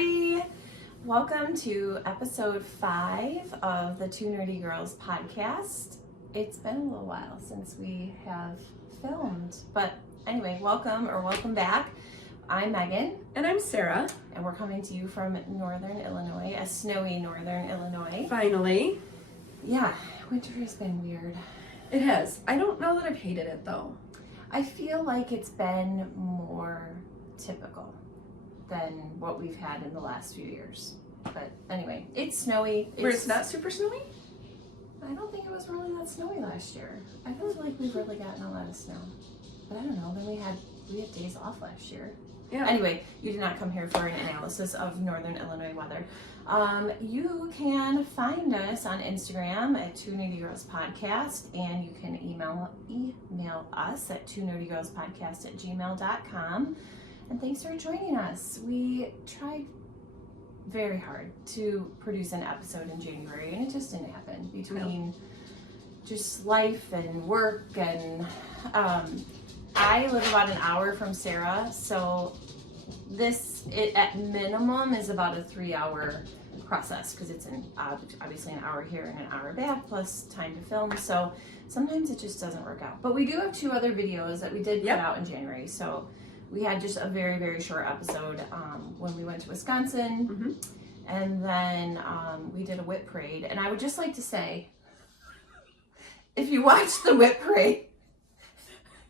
everybody. Welcome to episode 5 of the Two Nerdy Girls podcast. It's been a little while since we have filmed, but anyway, welcome back. I'm Megan. And I'm Sarah. And we're coming to you from northern Illinois, a snowy northern Illinois. Finally. Yeah, winter has been weird. It has. I don't know that I've hated it though. I feel like it's been more typical than what we've had in the last few years. But anyway, it's snowy. Where it's not super snowy? I don't think it was really that snowy last year. I don't feel like we've really gotten a lot of snow. But I don't know, then we had days off last year. Yeah. Anyway, you did not come here for an analysis of Northern Illinois weather. You can find us on Instagram at Two Nerdy Girls Podcast, and you can email us at twonerdy.girlspodcast@gmail.com. And thanks for joining us. We tried very hard to produce an episode in January, and it just didn't happen between just life and work. And I live about an hour from Sarah, so it at minimum is about a 3-hour process because it's obviously an hour here and an hour back plus time to film. So sometimes it just doesn't work out. But we do have 2 other videos that we did put out in January. So we had just a very, very short episode when we went to Wisconsin, and then we did a whip parade. And I would just like to say, if you watch the whip parade,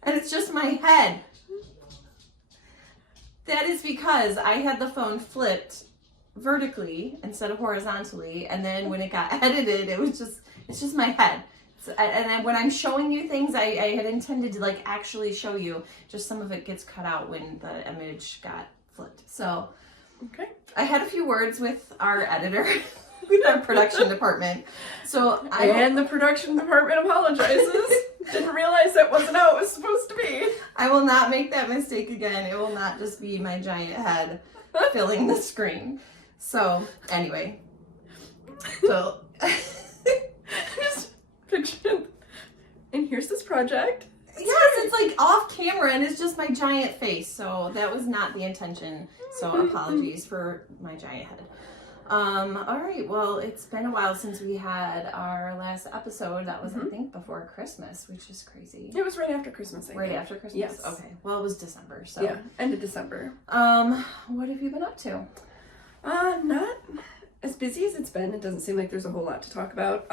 and it's just my head, that is because I had the phone flipped vertically instead of horizontally, and then when it got edited, it's just my head. So, and when I'm showing you things, I had intended to like actually show you, just some of it gets cut out when the image got flipped. So, okay. I had a few words with our editor, with our production department. So the production department apologizes. Didn't realize that wasn't how it was supposed to be. I will not make that mistake again. It will not just be my giant head filling the screen. So, anyway. So, just picture. And here's this project. Yes, it's like off camera and it's just my giant face. So, that was not the intention. So, apologies for my giant head. All right, well, it's been a while since we had our last episode. That was, I think, before Christmas, which is crazy. It was right after Christmas, I think. Right after Christmas? Yes. Okay, well, it was December, so. Yeah, end of December. What have you been up to? Not as busy as it's been. It doesn't seem like there's a whole lot to talk about.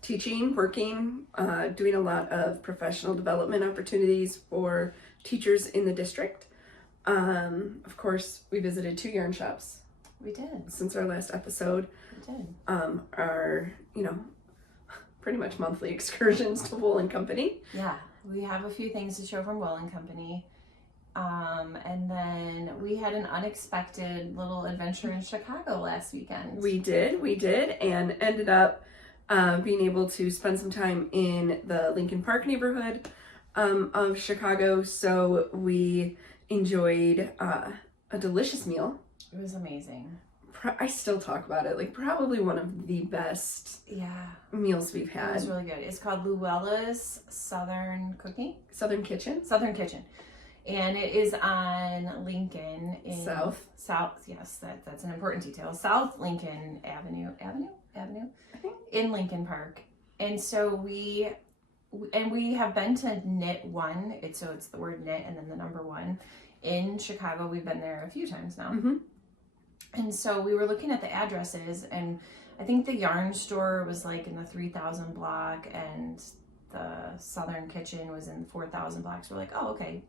Teaching, working, doing a lot of professional development opportunities for teachers in the district. Of course, we visited 2 yarn shops. We did. Since our last episode. We did. Our, pretty much monthly excursions to Wool and Company. Yeah, we have a few things to show from Wool and Company. And then we had an unexpected little adventure in Chicago last weekend. We did, and ended up being able to spend some time in the Lincoln Park neighborhood of Chicago. So we enjoyed a delicious meal. It was amazing. I still talk about it, like probably one of the best meals we've had. It was really good. It's called Luella's Southern Kitchen. And it is on Lincoln in South, yes, that's an important detail. South Lincoln Avenue, I think, in Lincoln Park. And so we have been to Knit One. It's the word knit and then the number 1 in Chicago. We've been there a few times now. And so we were looking at the addresses, and I think the yarn store was like in the 3000 block, and the Southern Kitchen was in 4000 blocks. We're like, oh, okay,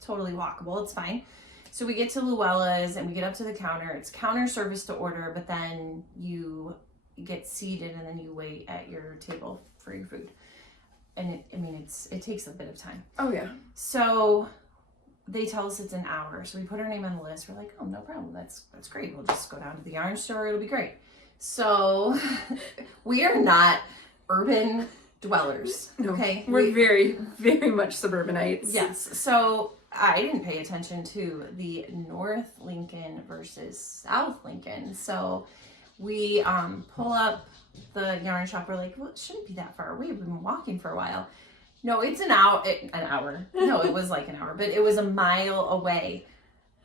totally walkable. It's fine. So we get to Luella's and we get up to the counter. It's counter service to order, but then you get seated and then you wait at your table for your food. And it takes a bit of time. Oh yeah. So they tell us it's an hour. So we put our name on the list. We're like, oh, no problem. That's great. We'll just go down to the yarn store. It'll be great. So we are not urban dwellers. No, okay. We're very, very much suburbanites. Yes. So I didn't pay attention to the North Lincoln versus South Lincoln. So we pull up the yarn shop. We're like, well, it shouldn't be that far away. We've been walking for a while. No, it's an hour. No, it was like an hour, but it was a mile away.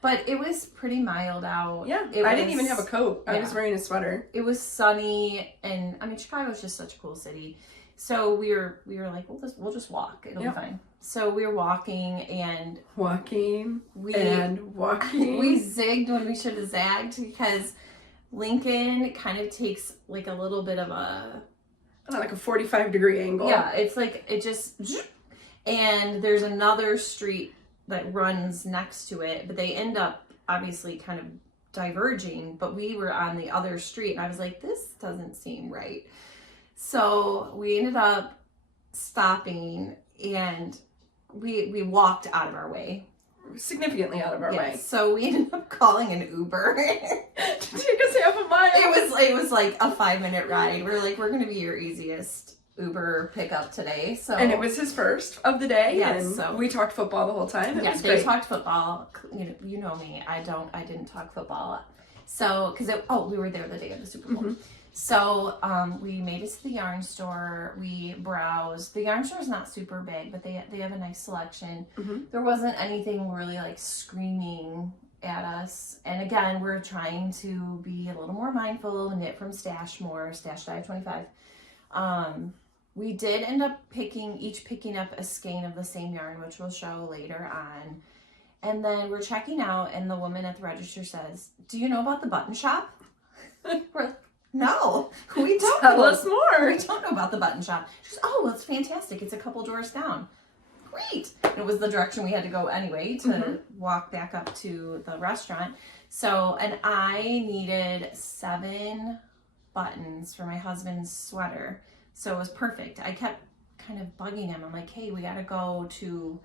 But it was pretty mild out. Yeah, I didn't even have a coat. I was wearing a sweater. It was sunny, and I mean, Chicago's just such a cool city. So we were like, we'll just walk. It'll be fine. So we were walking and walking. We zigged when we should have zagged because Lincoln kind of takes like a little bit of a like a 45-degree angle. Yeah, it's like it just, and there's another street that runs next to it, but they end up obviously kind of diverging. But we were on the other street, and I was like, this doesn't seem right. So we ended up stopping, and we walked out of our way. Significantly out of our way. So we ended up calling an Uber. To take us half a mile. It was like a 5-minute ride. We're like, we're gonna be your easiest Uber pickup today. So and it was his first of the day. Yes, and so we talked football the whole time. Yes, they talked football. You know me. I didn't talk football. So because we were there the day of the Super Bowl. Mm-hmm. So we made it to the yarn store. We browsed. The yarn store is not super big, but they have a nice selection. Mm-hmm. There wasn't anything really like screaming at us. And again, we're trying to be a little more mindful, knit from stash more, stash dive 25. We did end up picking up a skein of the same yarn, which we'll show later on. And then we're checking out, and the woman at the register says, "Do you know about the button shop?" We're like, "No, we don't. Tell us more. We don't know about the button shop." She goes, "Oh, well, it's fantastic. It's a couple doors down." Great. And it was the direction we had to go anyway to walk back up to the restaurant. So, and I needed 7 buttons for my husband's sweater. So it was perfect. I kept kind of bugging him. I'm like, hey, we got to go to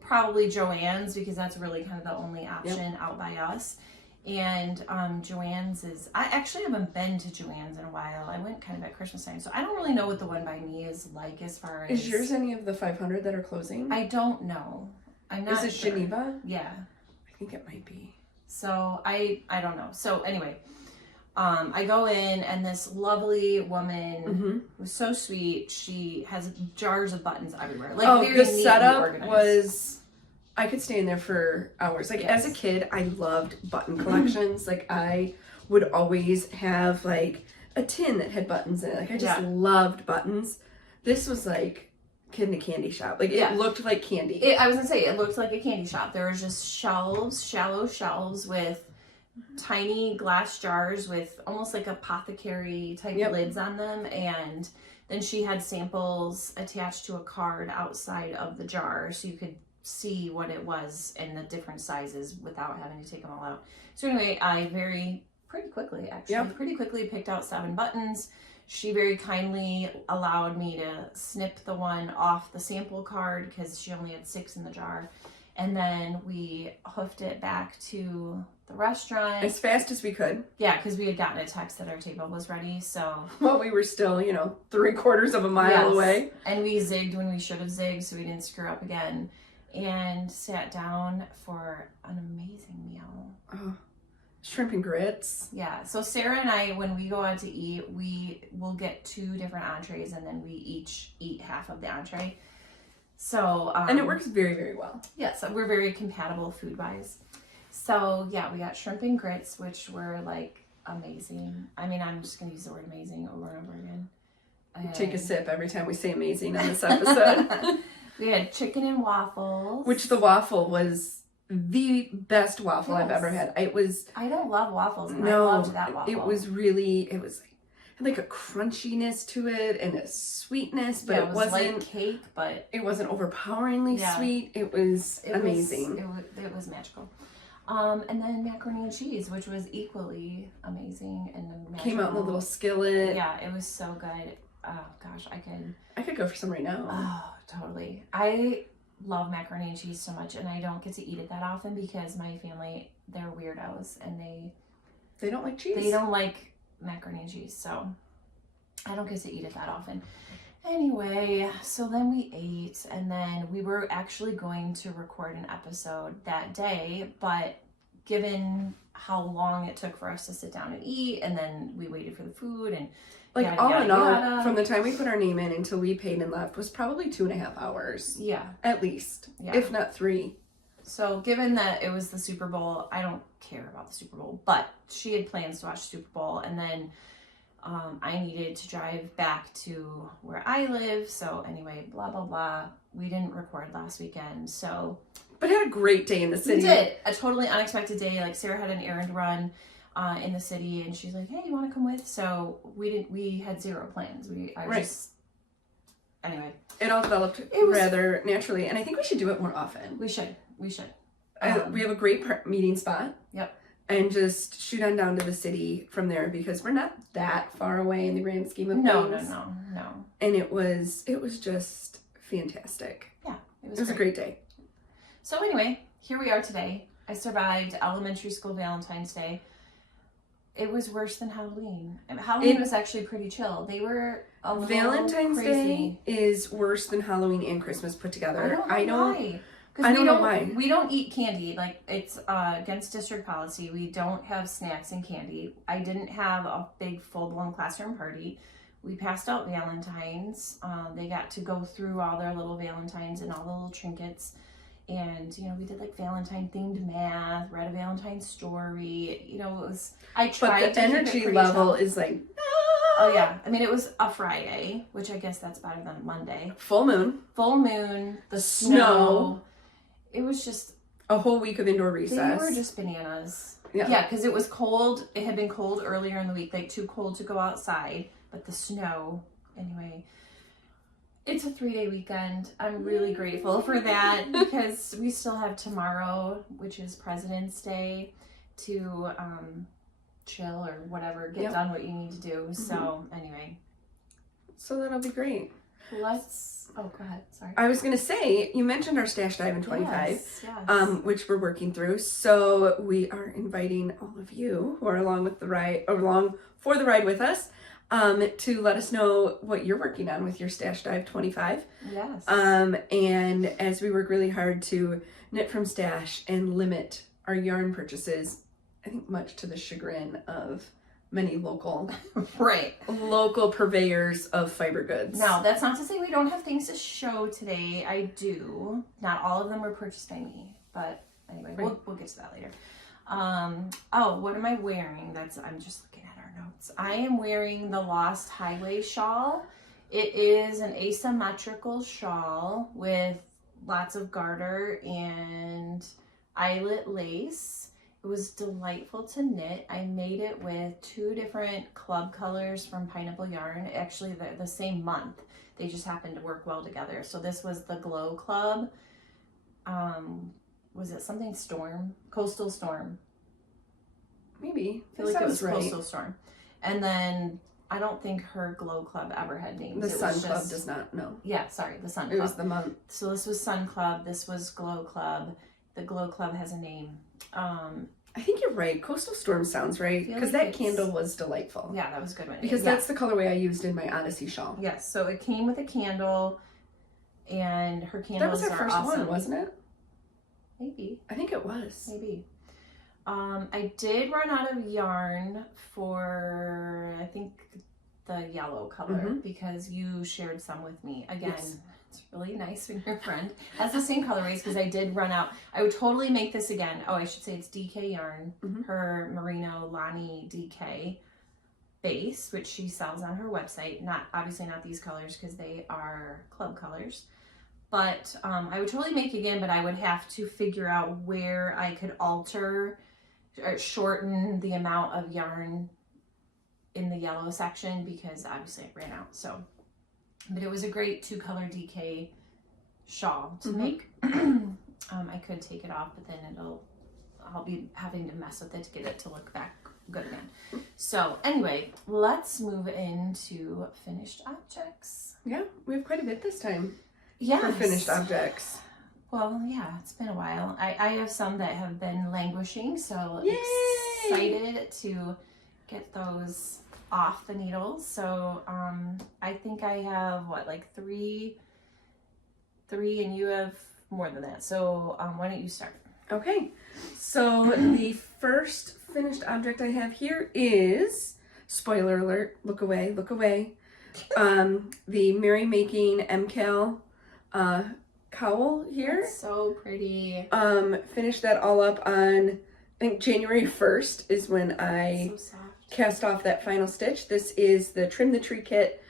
probably Joann's because that's really kind of the only option out by us. And Joann's is, I actually haven't been to Joann's in a while. I went kind of at Christmas time. So I don't really know what the one by me is like as far as. Is yours any of the 500 that are closing? I don't know. I'm not Is it sure. Geneva? Yeah. I think it might be. So I don't know. So anyway, I go in, and this lovely woman was so sweet. She has jars of buttons everywhere. Like very the neatly setup organized. was, I could stay in there for hours. Like as a kid, I loved button collections. Like I would always have like a tin that had buttons in it. Like I just loved buttons. This was like kid in a candy shop. Like it looked like candy. I was gonna say it looked like a candy shop. There was just shelves, shallow shelves with tiny glass jars with almost like apothecary type lids on them, and then she had samples attached to a card outside of the jar so you could see what it was in the different sizes without having to take them all out. So anyway, I pretty quickly picked out 7 buttons. She very kindly allowed me to snip the one off the sample card because she only had 6 in the jar. And then we hoofed it back to the restaurant. As fast as we could. Yeah, because we had gotten a text that our table was ready, so. Well, we were still, 3/4 of a mile away. And we zigged when we should have zigged, so we didn't screw up again. And sat down for an amazing meal. Oh, shrimp and grits. Yeah, so Sarah and I, when we go out to eat, we will get 2 different entrees, and then we each eat half of the entree. So and it works very, very well. Yeah, so we're very compatible food-wise. So yeah, we got shrimp and grits, which were like amazing. I mean, I'm just gonna use the word amazing over and over again. Take a sip every time we say amazing on this episode. We had chicken and waffles. Which the waffle was the best waffle I've ever had. It was. I don't love waffles. And I loved that waffle. It was like a crunchiness to it and a sweetness, but it wasn't like cake, but it wasn't overpoweringly sweet. It was amazing. It was magical. And then macaroni and cheese, which was equally amazing and magical. Came out in a little skillet. Yeah, it was so good. Oh gosh, I could go for some right now. Oh, totally. I love macaroni and cheese so much, and I don't get to eat it that often because my family, they're weirdos, and they don't like cheese. They don't like macaroni and cheese, so I don't get to eat it that often. Anyway, so then we ate, and then we were actually going to record an episode that day, but given how long it took for us to sit down and eat, and then we waited for the food, and all in all, from the time we put our name in until we paid and left was probably 2.5 hours. Yeah. At least. Yeah. If not 3. So given that it was the Super Bowl, I don't care about the Super Bowl, but she had plans to watch Super Bowl, and then I needed to drive back to where I live. So anyway, blah, blah, blah. We didn't record last weekend, so. But had a great day in the city. We did. A totally unexpected day. Like, Sarah had an errand run in the city, and she's like, hey, you want to come with? So we had zero plans. Anyway. It all developed rather naturally, and I think we should do it more often. We should. We have a great meeting spot. Yep. And just shoot on down to the city from there, because we're not that far away in the grand scheme of things. No. And it was just fantastic. Yeah, it was a great day. So anyway, here we are today. I survived elementary school Valentine's Day. It was worse than Halloween. Halloween was actually pretty chill. They were a little Valentine's crazy. Day is worse than Halloween and Christmas put together. I don't know why. I don't know why. We don't eat candy. Like, it's against district policy. We don't have snacks and candy. I didn't have a big full-blown classroom party. We passed out Valentines. They got to go through all their little Valentines and all the little trinkets. And, we did like Valentine-themed math, read a Valentine story. It was, I tried But the energy level is like, oh yeah. I mean, it was a Friday, which I guess that's better than a Monday. Full moon, the snow. It was just a whole week of indoor recess. They were just bananas. Yeah, because it was cold. It had been cold earlier in the week, like too cold to go outside. But the snow, anyway. It's a 3-day weekend. I'm really grateful for that, because we still have tomorrow, which is President's Day, to chill or whatever, get done what you need to do. Mm-hmm. So anyway. So that'll be great. Oh, go ahead. Sorry. I was going to say, you mentioned our Stash Dive in 25, yes. Which we're working through. So we are inviting all of you who are along for the ride with us, to let us know what you're working on with your Stash Dive 25. Yes. And as we work really hard to knit from stash and limit our yarn purchases, I think much to the chagrin of many local purveyors of fiber goods. Now, that's not to say we don't have things to show today. I do. Not all of them were purchased by me, but anyway, we'll get to that later. What am I wearing? I'm just looking at our notes. I am wearing the Lost Highway shawl. It is an asymmetrical shawl with lots of garter and eyelet lace. It was delightful to knit. I made it with 2 different club colors from Pineapple Yarn. Actually, they're the same month. They just happened to work well together. So this was the Glow Club. Was it something Storm? Coastal Storm. Maybe. I feel like it was right. Coastal Storm. And then I don't think her Glow Club ever had names. The Sun Club does not know. Yeah, sorry, the Sun Club. It was the month. So this was Sun Club. This was Glow Club. The Glow Club has a name. I think you're right. Coastal Storm sounds right, because that candle was delightful. Yeah, that was good one. Because that's the colorway I used in my Odyssey shawl. Yes, so it came with a candle, and her candles are awesome. That was our first one, wasn't it? Maybe. I think it was. Maybe. I did run out of yarn for, I think, the yellow color, because you shared some with me. Again, it's really nice when your friend has the same colorways, because I did run out. I would totally make this again. Oh, I should say it's DK Yarn, her Merino Lani DK base, which she sells on her website. Obviously not these colors, because they are club colors. But I would totally make again, but I would have to figure out where I could alter or shorten the amount of yarn in the yellow section, because obviously it ran out. So, but it was a great 2-color DK shawl to make. I could take it off, but then I'll be having to mess with it to get it to look back good again. So anyway, let's move into finished objects. Yeah, we have quite a bit this time. Yes. For finished objects. Well, yeah, it's been a while. I have some that have been languishing, so Yay! excited to get those off the needles. So I think I have like three, and you have more than that. So why don't you start? Okay. So the first finished object I have here is, spoiler alert, look away, the Merry Making MCal cowl here. That's so pretty. Finished that all up on, I think January 1st is when I cast off that final stitch. This is the Trim the Tree kit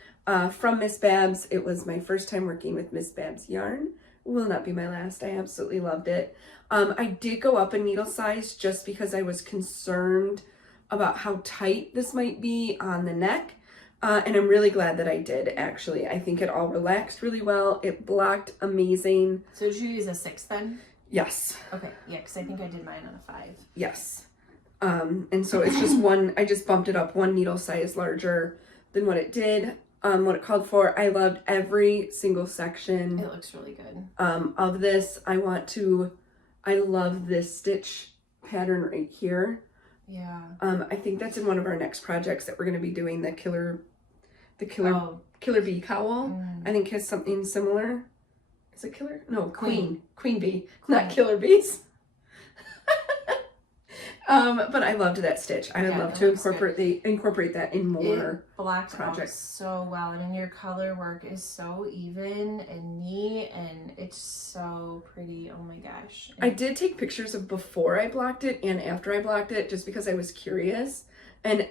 from Miss Babs. It was my first time working with Miss Babs yarn. Will not be my last. I absolutely loved it. I did go up a needle size just because I was concerned about how tight this might be on the neck. And I'm really glad that I did, actually. I think it all relaxed really well. It blocked amazing. So did you use a 6 then? Yes. Okay, yeah, because I think I did mine on a 5. Yes. And so it's just one, I just bumped it up one needle size larger than what it did, what it called for. I loved every single section. It looks really good. Of this. I love this stitch pattern right here. Yeah. I think that's in one of our next projects that we're going to be doing, the killer bee cowl. I think has something similar. Is it killer? No, queen bee, not killer bees. But I loved that stitch. I would love to incorporate that in more it blocked projects so well. I mean, your color work is so even and neat, and it's so pretty. Oh my gosh! I did take pictures of before I blocked it and after I blocked it, just because I was curious. And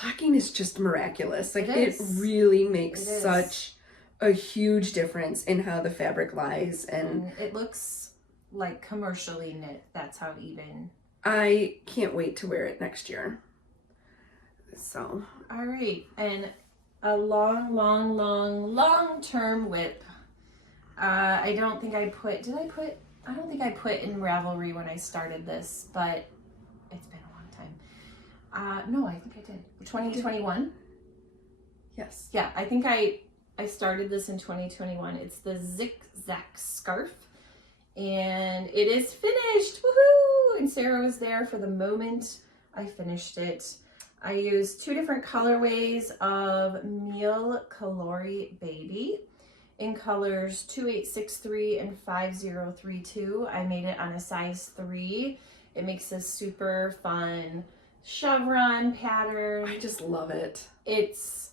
blocking is just miraculous. Like it really makes such a huge difference in how the fabric lies, and it looks like commercially knit. That's how even. I can't wait to wear it next year. So. All right. And a long-term whip. I don't think I put in Ravelry when I started this, but it's been a long time. No, I think I did. 2021? Yes. Yeah, I think I started this in 2021. It's the Zigzag Scarf. And it is finished. Woohoo! And Sarah was there for the moment I finished it. I used 2 different colorways of Meal Calori Baby in colors 2863 and 5032. I made it on a size 3. It makes a super fun chevron pattern. I just love it. It's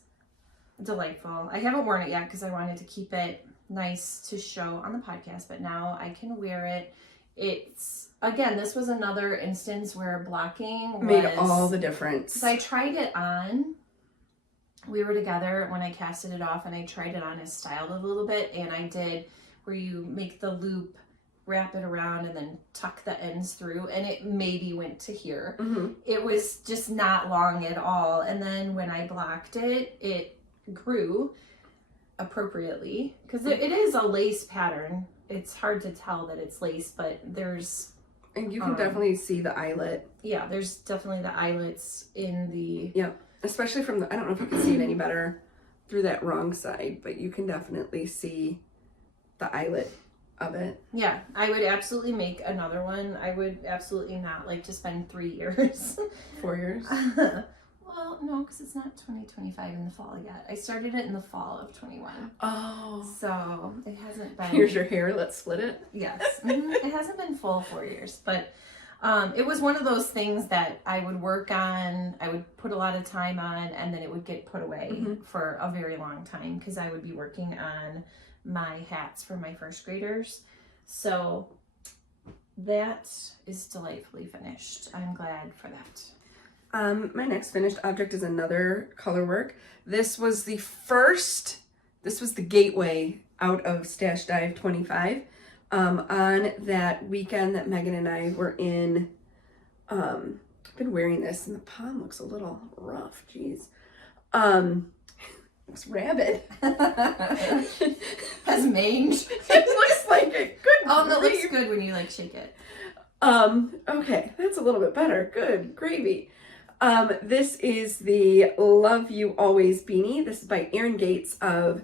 delightful. I haven't worn it yet because I wanted to keep it nice to show on the podcast, but now I can wear it. It's, again, this was another instance where blocking made all the difference. So I tried it on. We were together when I casted it off, and I tried it on and styled it a little bit, and I did where you make the loop, wrap it around, and then tuck the ends through, and it maybe went to here. It was just not long at all, and then when I blocked it, it grew appropriately, because it is a lace pattern. It's hard to tell that it's lace, but there's, and you can definitely see the eyelet. Yeah, there's definitely the eyelets in the, especially from the, I don't know if you can see it any better through that wrong side, but you can definitely see the eyelet of it. Yeah, I would absolutely make another one. I would absolutely not like to spend 3 years. 4 years? Well, no, because it's not 2025 in the fall yet. I started it in the fall of 21. Oh. So it hasn't been. Here's your hair, let's split it. Yes. It hasn't been full 4 years, but it was one of those things that I would work on, I would put a lot of time on, and then it would get put away for a very long time because I would be working on my hats for my first graders. So that is delightfully finished. I'm glad for that. My next finished object is another color work. This was the gateway out of Stash Dive 25. On that weekend that Megan and I were in, I've been wearing this, and the palm looks a little rough, geez. Looks rabid. Has mange. It looks like it. Good Oh, that grief. looks good when you like shake it. Okay, that's a little bit better. Good gravy. This is the Love You Always beanie. This is by Erin Gates of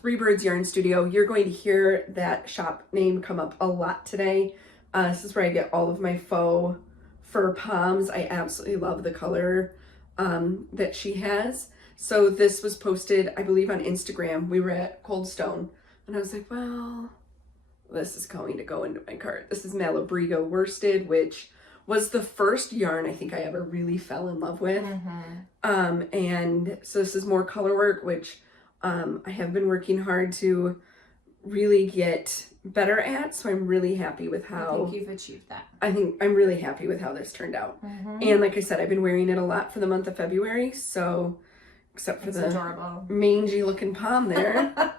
Three Birds Yarn Studio. You're going to hear that shop name come up a lot today. This is where I get all of my faux fur poms. I absolutely love the color that she has. So this was posted, I believe, on Instagram. We were at Cold Stone, and I was like, well, this is going to go into my cart. This is Malabrigo worsted, which was the first yarn I think I ever really fell in love with. And so this is more color work, which I have been working hard to really get better at. So I'm really happy with how... I think you've achieved that. I think I'm really happy with how this turned out. And like I said, I've been wearing it a lot for the month of February. So except for the adorable mangy looking palm there.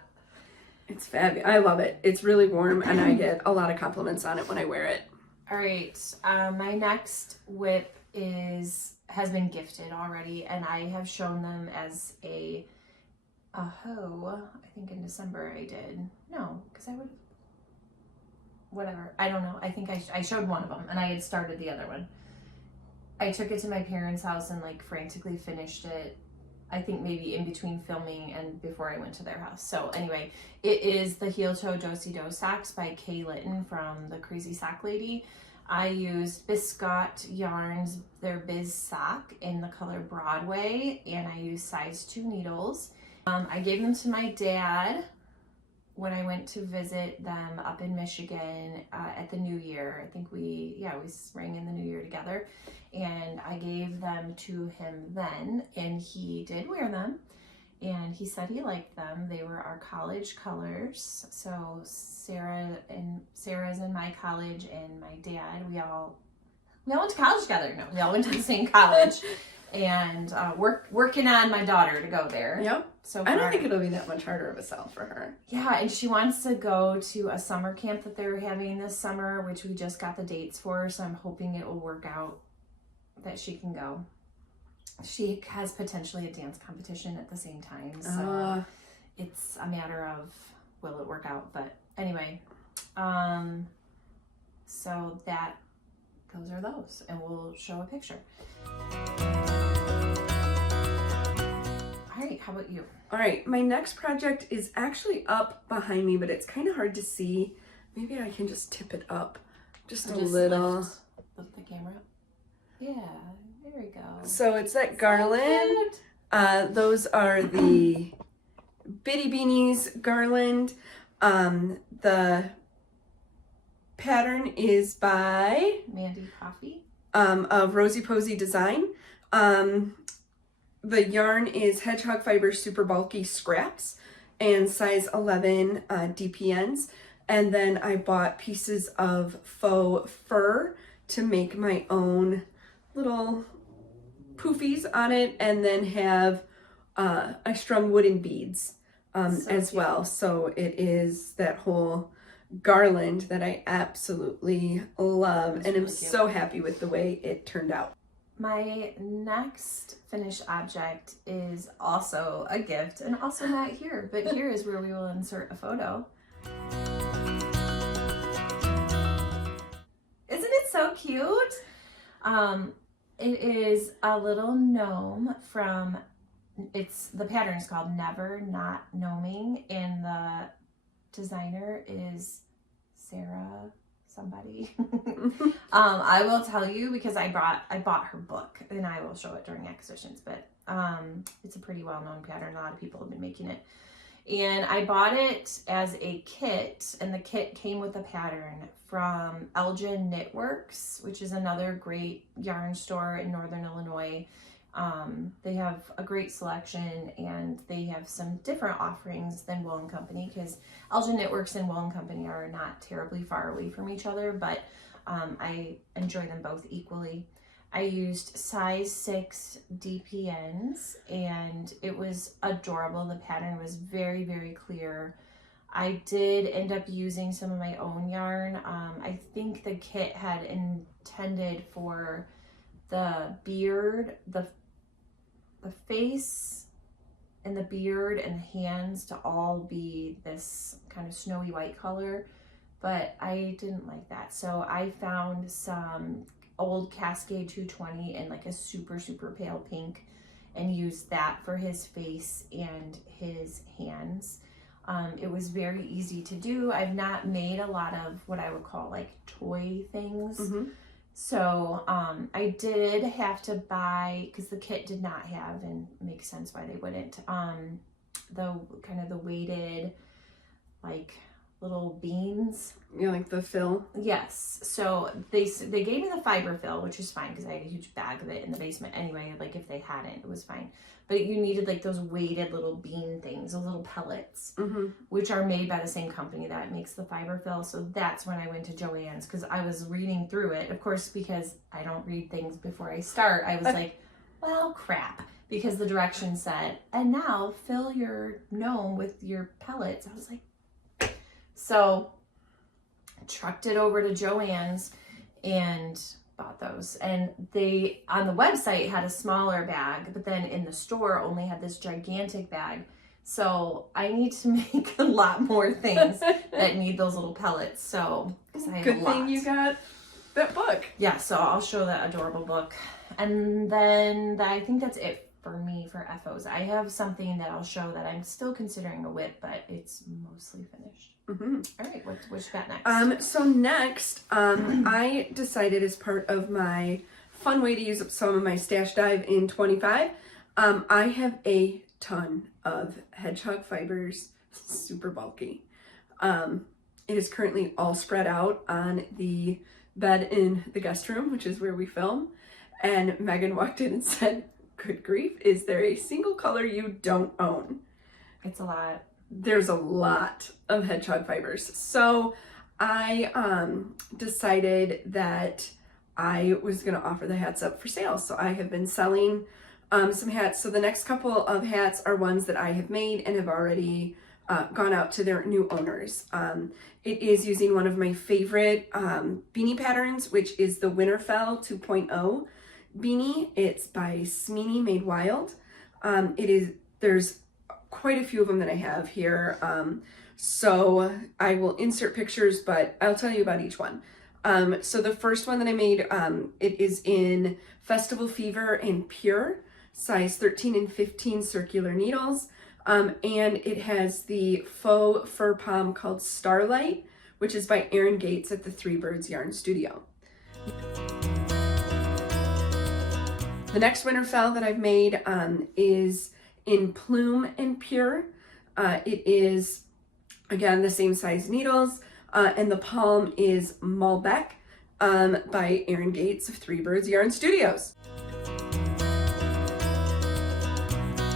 It's fabulous. I love it. It's really warm and I get a lot of compliments on it when I wear it. All right. My next whip has been gifted already, and I have shown them as a hoe. I think in December I did. No, because I would... Whatever. I don't know. I think I showed one of them, and I had started the other one. I took it to my parents' house and like frantically finished it. I think maybe in between filming and before I went to their house. So anyway, it is the Heel Toe Do-Si-Do socks by Kay Litton from the Crazy Sock Lady. I used Biscuit Yarns, their Biz Sock in the color Broadway, and I used size 2 needles. I gave them to my dad when I went to visit them up in Michigan at the New Year. I think we sprang in the New Year together, and I gave them to him then, and he did wear them, and he said he liked them. They were our college colors. So Sarah's in my college, and my dad, we all went to college together. No, we all went to the same college. And working on my daughter to go there. Yep. So I don't think it'll be that much harder of a sell for her. Yeah, and she wants to go to a summer camp that they're having this summer, which we just got the dates for, so I'm hoping it will work out that she can go. She has potentially a dance competition at the same time, so it's a matter of will it work out. But anyway, so those are those, and we'll show a picture. All right, how about you? All right, my next project is actually up behind me, but it's kind of hard to see. Maybe I can just tip it up just a little. Lift the camera up. Yeah, there we go. So it's that garland. Those are the Bitty Beanies garland. The pattern is by Mandy Coffee. Of Rosy Posy Design. The yarn is Hedgehog Fiber Super Bulky Scraps and size 11 DPNs. And then I bought pieces of faux fur to make my own little poofies on it, and then have I strung wooden beads as well. So it is that whole garland that I absolutely love. That's and really I'm cute. So happy with the way it turned out. My next finished object is also a gift, and also not here, but here is where we will insert a photo. Isn't it so cute? It is a little gnome from, the pattern is called Never Not Gnoming, and the designer is Sarah somebody. I will tell you because I bought her book, and I will show it during exhibitions, but it's a pretty well-known pattern. A lot of people have been making it, and I bought it as a kit, and the kit came with a pattern from Elgin Knitworks, which is another great yarn store in Northern Illinois. They have a great selection, and they have some different offerings than Wool & Company, because Elgin Knitworks and Wool & Company are not terribly far away from each other, but I enjoy them both equally. I used size 6 DPNs, and it was adorable. The pattern was very, very clear. I did end up using some of my own yarn. I think the kit had intended for the beard, the face and the beard and the hands to all be this kind of snowy white color, but I didn't like that. So I found some old Cascade 220 in like a super, super pale pink and used that for his face and his hands. It was very easy to do. I've not made a lot of what I would call like toy things. Mm-hmm. So I did have to buy, because the kit did not have, and it makes sense why they wouldn't, the kind of the weighted like little beans. Yeah, like the fill. Yes. So they gave me the fiber fill, which is fine because I had a huge bag of it in the basement anyway. Like if they hadn't, it was fine. But you needed like those weighted little bean things, those little pellets, which are made by the same company that makes the fiber fill. So that's when I went to Joann's because I was reading through it. Of course, because I don't read things before I start, I was like, well, crap. Because the directions said, and now fill your gnome with your pellets. I was like, so trucked it over to Joann's and bought those. And they, on the website, had a smaller bag, but then in the store only had this gigantic bag. So I need to make a lot more things that need those little pellets. So I have good a lot. thing you got that book. Yeah, so I'll show that adorable book. And then I think that's it for me for FOs. I have something that I'll show that I'm still considering a whip, but it's mostly finished. All right, what you got next? So next, I decided as part of my fun way to use up some of my stash dive in 25, I have a ton of hedgehog fibers, super bulky. It is currently all spread out on the bed in the guest room, which is where we film. And Megan walked in and said, good grief, is there a single color you don't own? It's a lot. There's a lot of hedgehog fibers. So I decided that I was going to offer the hats up for sale. So I have been selling some hats. So the next couple of hats are ones that I have made and have already gone out to their new owners. It is using one of my favorite beanie patterns, which is the Winterfell 2.0 beanie. It's by Smeeney Made Wild. There's quite a few of them that I have here. So I will insert pictures, but I'll tell you about each one. So the first one that I made, it is in Festival Fever and Pure, size 13 and 15 circular needles. And it has the faux fur palm called Starlight, which is by Erin Gates at the Three Birds Yarn Studio. The next Winterfell that I've made is in Plume and Pure. It is, again, the same size needles, and the palm is Malbec by Erin Gates of Three Birds Yarn Studios.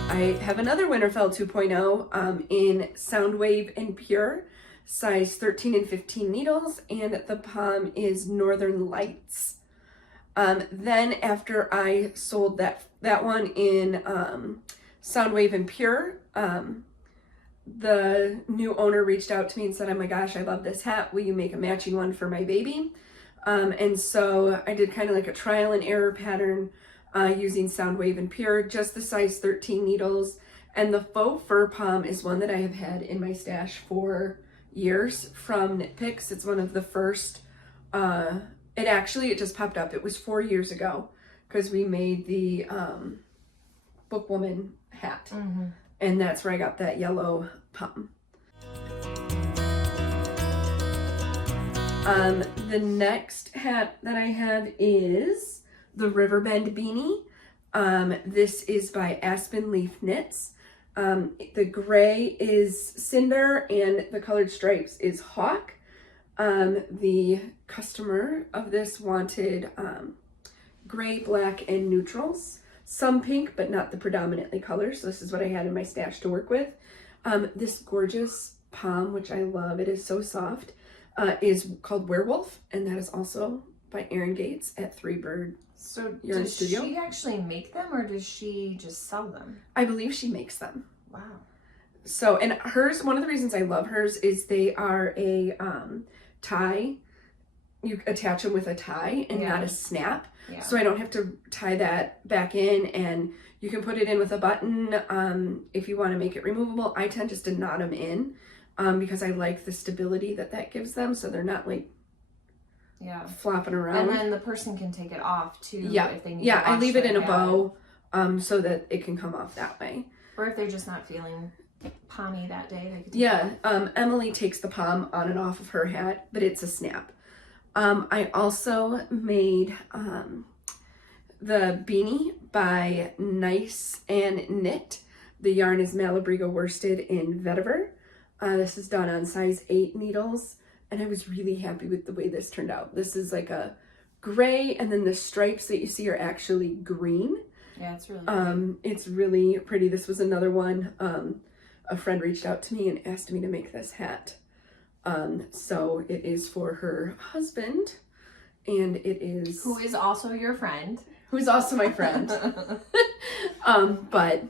I have another Winterfell 2.0 in Soundwave and Pure, size 13 and 15 needles, and the palm is Northern Lights. Then after I sold that one in Soundwave and Pure, the new owner reached out to me and said, oh my gosh, I love this hat. Will you make a matching one for my baby? And so I did kind of like a trial and error pattern using Soundwave and Pure, just the size 13 needles. And the faux fur palm is one that I have had in my stash for years from Knit Picks. It's one of the first, it just popped up. It was 4 years ago because we made the Bookwoman hat. And that's where I got that yellow palm. The next hat that I have is the Riverbend Beanie. This is by Aspen Leaf Knits. The gray is Cinder and the colored stripes is Hawk. The customer of this wanted gray, black, and neutrals. Some pink, but not the predominantly colors. So this is what I had in my stash to work with. This gorgeous palm, which I love, it is so soft, is called Werewolf, and that is also by Erin Gates at Three Bird Yarn Studio. Does she actually make them, or does she just sell them? I believe she makes them. Wow. So, and hers, one of the reasons I love hers is they are a tie. You attach them with a tie and not a snap. Yeah. So I don't have to tie that back in, and you can put it in with a button if you want to make it removable. I tend just to knot them in because I like the stability that gives them, so they're not like flopping around. And then the person can take it off too if they need to wash I leave it in a hair. bow so that it can come off that way. Or if they're just not feeling palmy that day, they could take it off. Emily takes the palm on and off of her hat, but it's a snap. I also made the beanie by Nice and Knit. The yarn is Malabrigo worsted in vetiver. This is done on size 8 needles, and I was really happy with the way this turned out. This is like a gray, and then the stripes that you see are actually green. Yeah, it's really pretty. It's really pretty. This was another one. A friend reached out to me and asked me to make this hat. So it is for her husband, and it is... Who is also your friend. Who's also my friend. But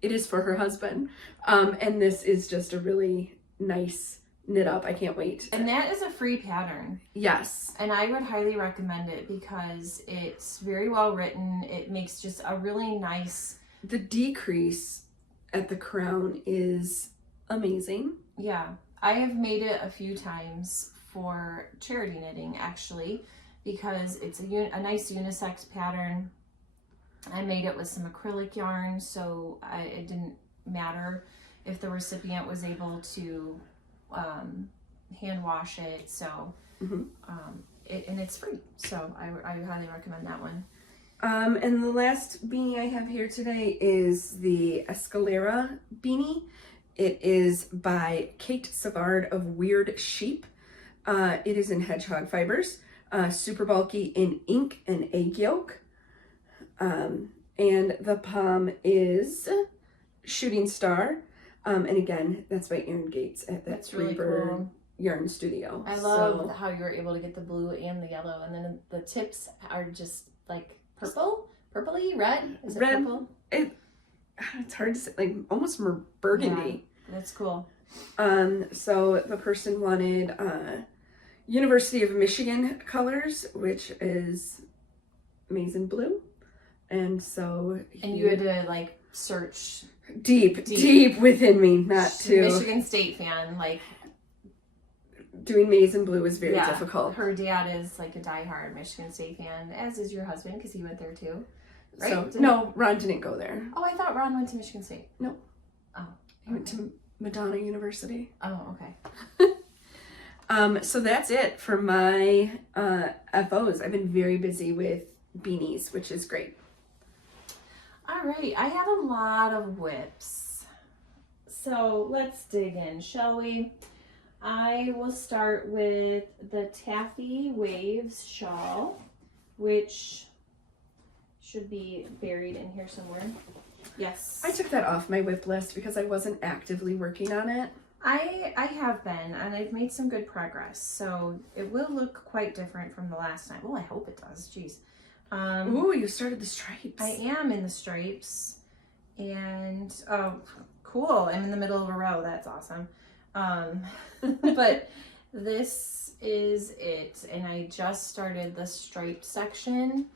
it is for her husband. And this is just a really nice knit up. I can't wait. And that is a free pattern. Yes. And I would highly recommend it because it's very well written. It makes just a really nice... The decrease at the crown is amazing. Yeah. I have made it a few times for charity knitting, actually, because it's a nice unisex pattern. I made it with some acrylic yarn, so it didn't matter if the recipient was able to hand wash it. So, and it's free. So I highly recommend that one. And the last beanie I have here today is the Escalera beanie. It is by Kate Savard of Weird Sheep. It is in hedgehog fibers, super bulky in ink and egg yolk. And the palm is Shooting Star. And again, that's by Erin Gates at that That's really Reaper cool. Yarn Studio. I love how you were able to get the blue and the yellow, and then the tips are just like purpley, red. Is it Red. purple? It's hard to say, like almost more burgundy. Yeah, that's cool. So the person wanted University of Michigan colors, which is maize and blue. And so And you had to like search deep within me not to. Michigan State fan, like doing maize and blue is very difficult. Her dad is like a diehard Michigan State fan, as is your husband because he went there too. Right? So no, Ron didn't go there. Oh, I thought Ron went to Michigan State. No. Oh. He went to Madonna University. Oh, okay. So that's it for my FOs. I've been very busy with beanies, which is great. All right, I have a lot of whips. So let's dig in, shall we? I will start with the Taffy Waves shawl, which should be buried in here somewhere. Yes. I took that off my whip list because I wasn't actively working on it. I have been, and I've made some good progress. So it will look quite different from the last time. Well, I hope it does. Jeez. Ooh, you started the stripes. I am in the stripes, and oh, cool. I'm in the middle of a row. That's awesome. But this is it, and I just started the stripe section.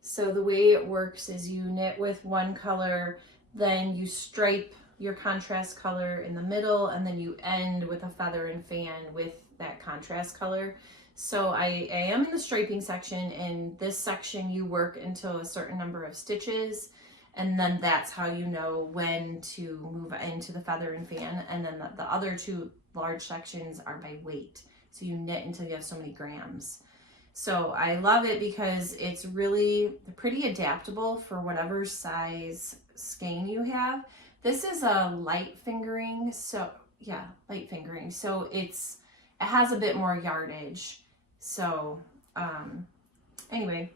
So the way it works is you knit with one color, then you stripe your contrast color in the middle, and then you end with a feather and fan with that contrast color. So I am in the striping section. In this section you work until a certain number of stitches, and then that's how you know when to move into the feather and fan. And then the other two large sections are by weight, so you knit until you have so many grams. So I love it because it's really pretty adaptable for whatever size skein you have. This is a light fingering, so yeah, light fingering. So it has a bit more yardage. So anyway,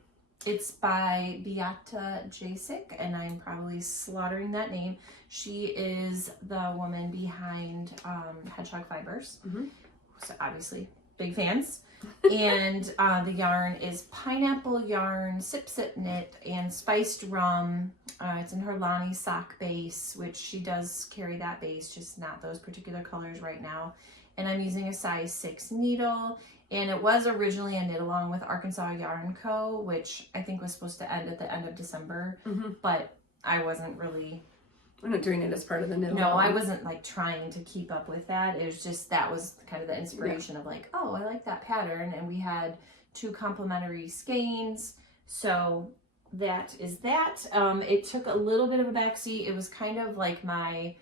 it's by Beata Jasik, and I'm probably slaughtering that name. She is the woman behind Hedgehog Fibers. So obviously big fans. And the yarn is pineapple yarn, sip knit, and spiced rum. It's in her Lonnie sock base, which she does carry that base, just not those particular colors right now. And I'm using a size 6 needle, and it was originally a knit along with Arkansas Yarn Co., which I think was supposed to end at the end of December, but I wasn't really... We're not doing it as part of the knit. No, I wasn't like trying to keep up with that. It was just, that was kind of the inspiration of like, oh, I like that pattern. And we had 2 complementary skeins. So that is that. It took a little bit of a backseat. It was kind of like my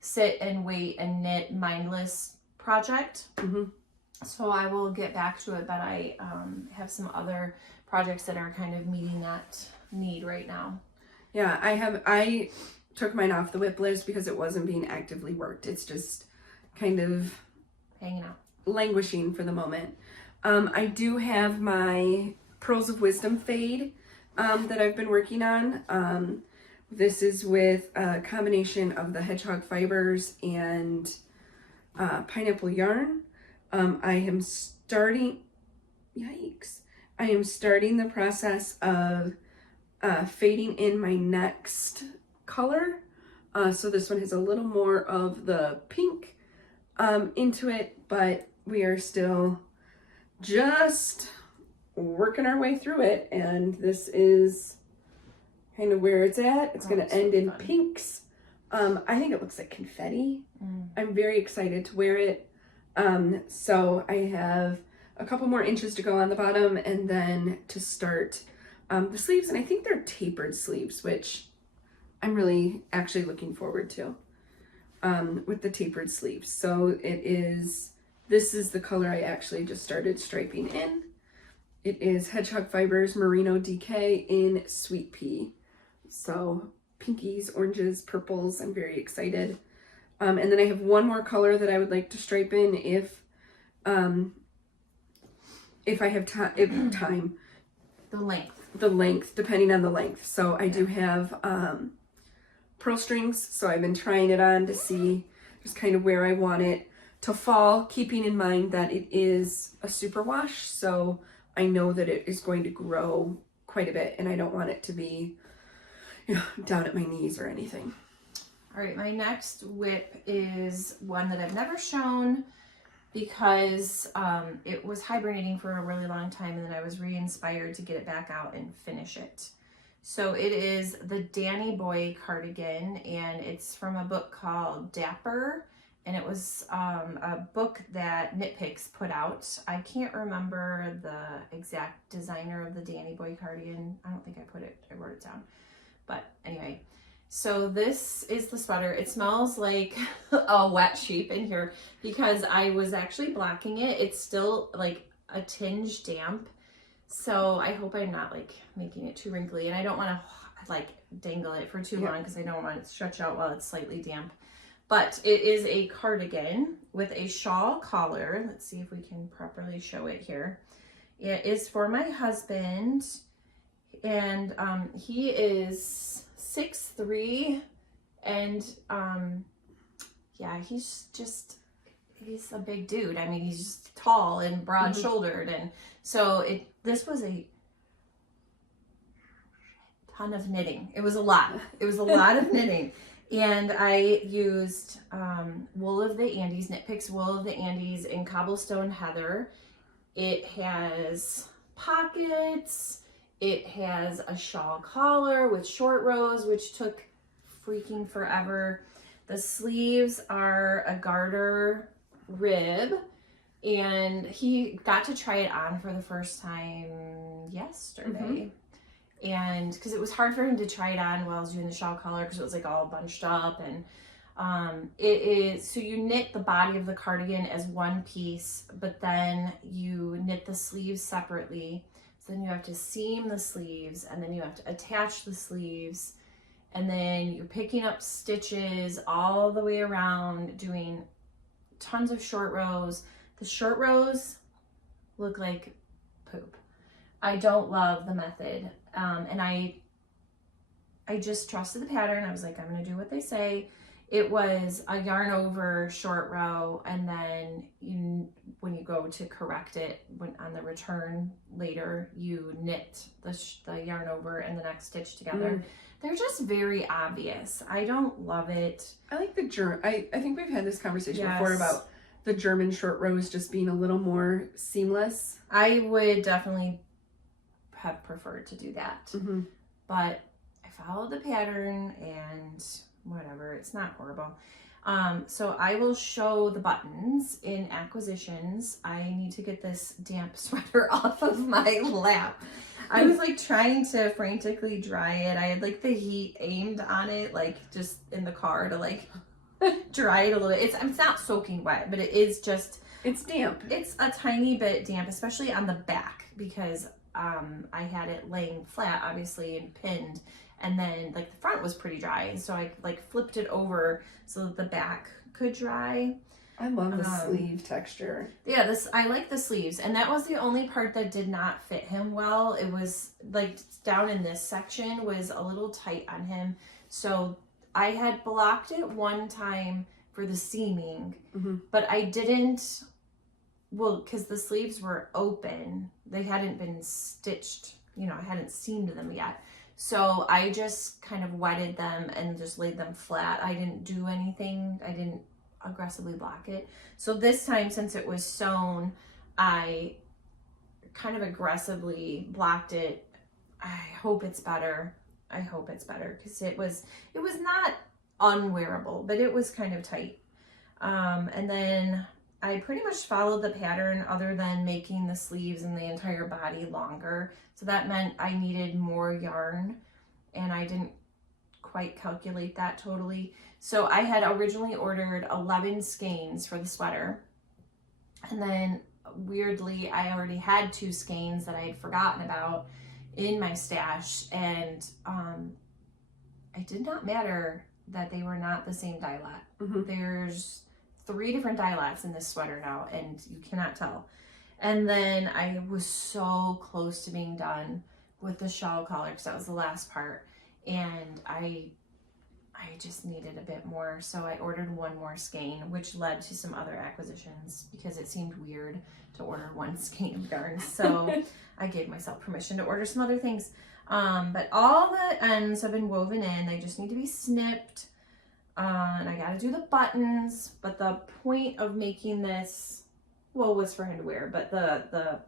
sit and wait and knit mindless project. So I will get back to it, but I have some other projects that are kind of meeting that need right now. Yeah, I took mine off the whip list because it wasn't being actively worked. It's just kind of hanging out, languishing for the moment. I do have my Pearls of Wisdom fade that I've been working on. This is with a combination of the hedgehog fibers and pineapple yarn. I am starting the process of fading in my next color. So this one has a little more of the pink into it, but we are still just working our way through it, and this is kind of where it's at. It's going to end in pinks. I think it looks like confetti. I'm very excited to wear it. So I have a couple more inches to go on the bottom, and then to start the sleeves, and I think they're tapered sleeves, which I'm really actually looking forward to with the tapered sleeves. So this is the color I actually just started striping in. It is Hedgehog Fibers Merino DK in Sweet Pea. So pinkies, oranges, purples. I'm very excited. And then I have one more color that I would like to stripe in if I have time. The length, depending on the length. So I do have pearl strings, so I've been trying it on to see just kind of where I want it to fall, keeping in mind that it is a superwash, so I know that it is going to grow quite a bit, and I don't want it to be, down at my knees or anything. All right, my next whip is one that I've never shown because it was hibernating for a really long time, and then I was re-inspired to get it back out and finish it. So it is the Danny Boy cardigan, and it's from a book called Dapper, and it was a book that Knit Picks put out. I can't remember the exact designer of the Danny Boy cardigan. I don't think I wrote it down. But anyway, so this is the sweater. It smells like a wet sheep in here because I was actually blocking it. It's still like a tinge damp. So I hope I'm not like making it too wrinkly, and I don't want to like dangle it for too long because I don't want it to stretch out while it's slightly damp. But it is a cardigan with a shawl collar. Let's see if we can properly show it here. It is for my husband, and he is 6'3", and yeah, he's a big dude. I mean, he's just tall and broad-shouldered, and so this was a ton of knitting. It was a lot. It was a lot of knitting. And I used Wool of the Andes, Knit Picks Wool of the Andes in Cobblestone Heather. It has pockets. It has a shawl collar with short rows, which took freaking forever. The sleeves are a garter rib, and he got to try it on for the first time yesterday. And because it was hard for him to try it on while I was doing the shawl collar because it was like all bunched up, and it is, so you knit the body of the cardigan as one piece, but then you knit the sleeves separately. So then you have to seam the sleeves, and then you have to attach the sleeves, and then you're picking up stitches all the way around, doing tons of short rows. The short rows look like poop. I don't love the method. And I just trusted the pattern. I was like, I'm going to do what they say. It was a yarn over short row, and then when you go to correct it on the return later, you knit the yarn over and the next stitch together. They're just very obvious. I don't love it. I like the I think we've had this conversation before about the German short rows just being a little more seamless. I would definitely have preferred to do that, but I followed the pattern and whatever, it's not horrible. So I will show the buttons in acquisitions. I need to get this damp sweater off of my lap. I was like trying to frantically dry it. I had like the heat aimed on it, like just in the car to like dry it a little bit. It's not soaking wet, but it is just, it's damp. It's a tiny bit damp, especially on the back, because I had it laying flat, obviously, and pinned, and then like the front was pretty dry, so I like flipped it over so that the back could dry. I love the sleeve texture. Yeah, I like the sleeves, and that was the only part that did not fit him well. It was like down in this section was a little tight on him, so I had blocked it one time for the seaming, but I didn't. Well, because the sleeves were open, they hadn't been stitched. You know, I hadn't seamed them yet. So I just kind of wetted them and just laid them flat. I didn't do anything. I didn't aggressively block it. So this time, since it was sewn, I kind of aggressively blocked it. I hope it's better. I hope it's better because it was not unwearable, but it was kind of tight. And then I pretty much followed the pattern other than making the sleeves and the entire body longer. So that meant I needed more yarn, and I didn't quite calculate that totally. So I had originally ordered 11 skeins for the sweater. And then weirdly, I already had 2 skeins that I had forgotten about in my stash. And it did not matter that they were not the same dye lot. There's 3 different dye lots in this sweater now, and you cannot tell. And then I was so close to being done with the shawl collar because that was the last part, and I just needed a bit more, so I ordered 1 more skein, which led to some other acquisitions because it seemed weird to order 1 skein of yarn. So I gave myself permission to order some other things. But all the ends have been woven in. They just need to be snipped. And I got to do the buttons, but the point of making this, well, was for him to wear, but the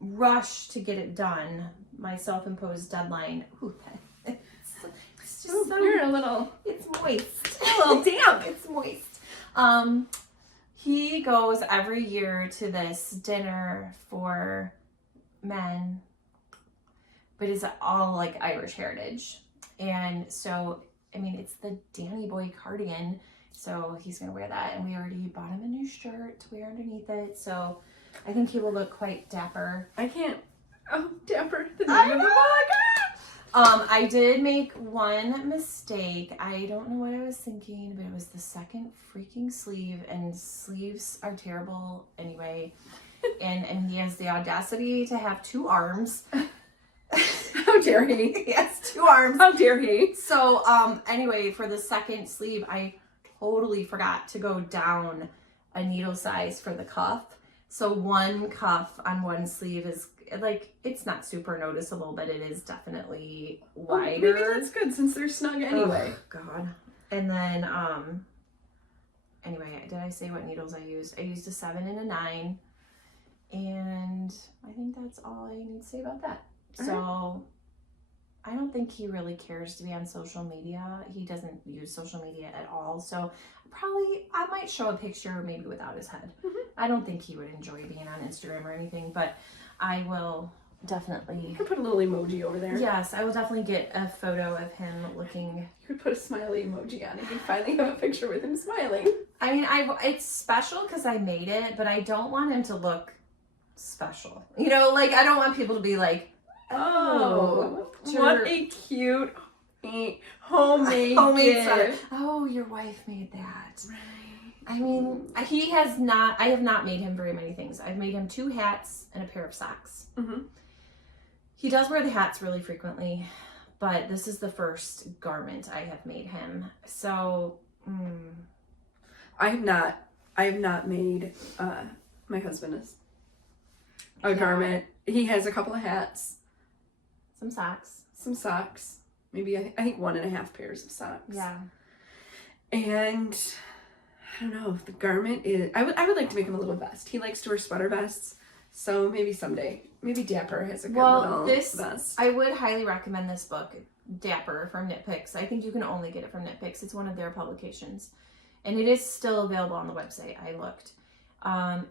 rush to get it done, my self-imposed deadline, it's just so, you're a little, it's moist. A little damp. It's moist. He goes every year to this dinner for men, but it's all like Irish heritage. And so I mean, it's the Danny Boy cardigan, so he's going to wear that, and we already bought him a new shirt to wear underneath it, so I think he will look quite dapper. Dapper, the name of the book! I did make one mistake. I don't know what I was thinking, but it was the second freaking sleeve, and sleeves are terrible anyway, and he has the audacity to have 2 arms. How dare he? He has 2 arms. How dare he? So, anyway, for the second sleeve, I totally forgot to go down a needle size for the cuff. So 1 cuff on 1 sleeve is, like, it's not super noticeable, but it is definitely wider. Maybe that's good since they're snug anyway. Oh, God. And then, anyway, did I say what needles I used? I used a 7 and a 9. And I think that's all I need to say about that. So I don't think he really cares to be on social media. He doesn't use social media at all. So I might show a picture maybe without his head. I don't think he would enjoy being on Instagram or anything, but I will definitely. You could put a little emoji over there. Yes, I will definitely get a photo of him looking. You could put a smiley emoji on it. You finally have a picture with him smiling. I mean, it's special because I made it, but I don't want him to look special. You know, like I don't want people to be like, oh, what a cute homemade sweater. Oh, your wife made that. Right. I mean, I have not made him very many things. I've made him 2 hats and a pair of socks. He does wear the hats really frequently, but this is the first garment I have made him. So, I have not made my husband a garment. He has a couple of hats. Some socks. Maybe I think 1.5 pairs of socks. Yeah. And I don't know if the garment is. I would like to make him a little vest. He likes to wear sweater vests, so maybe someday. Maybe Dapper has a good little vest. I would highly recommend this book, Dapper from Knit Picks. I think you can only get it from Knit Picks. It's one of their publications, and it is still available on the website. I looked.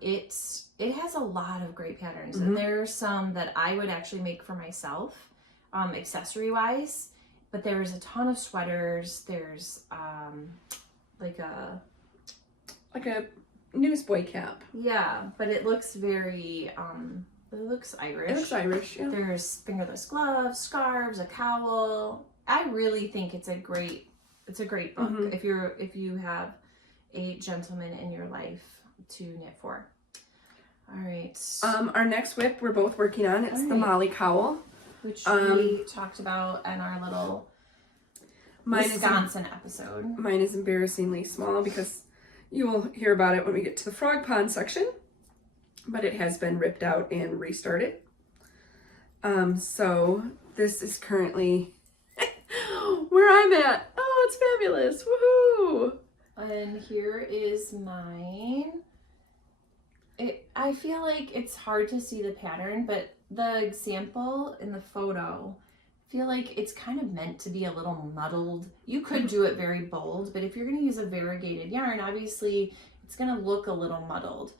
It has a lot of great patterns, and there are some that I would actually make for myself. Accessory wise, but there's a ton of sweaters. There's like a newsboy cap. Yeah, but it looks very it looks Irish. It looks Irish. Yeah. There's fingerless gloves, scarves, a cowl. I really think it's a great book if you have a gentleman in your life. to knit for. All right. Our next WIP we're both working on, it's the Molly Cowl. Which we talked about in our little Wisconsin episode. Mine is embarrassingly small because you will hear about it when we get to the frog pond section. But it has been ripped out and restarted. So this is currently where I'm at. Oh, it's fabulous. Woohoo! And here is mine. I feel like it's hard to see the pattern, but the example in the photo, I feel like it's kind of meant to be a little muddled. You could do it very bold, but if you're going to use a variegated yarn, obviously it's going to look a little muddled,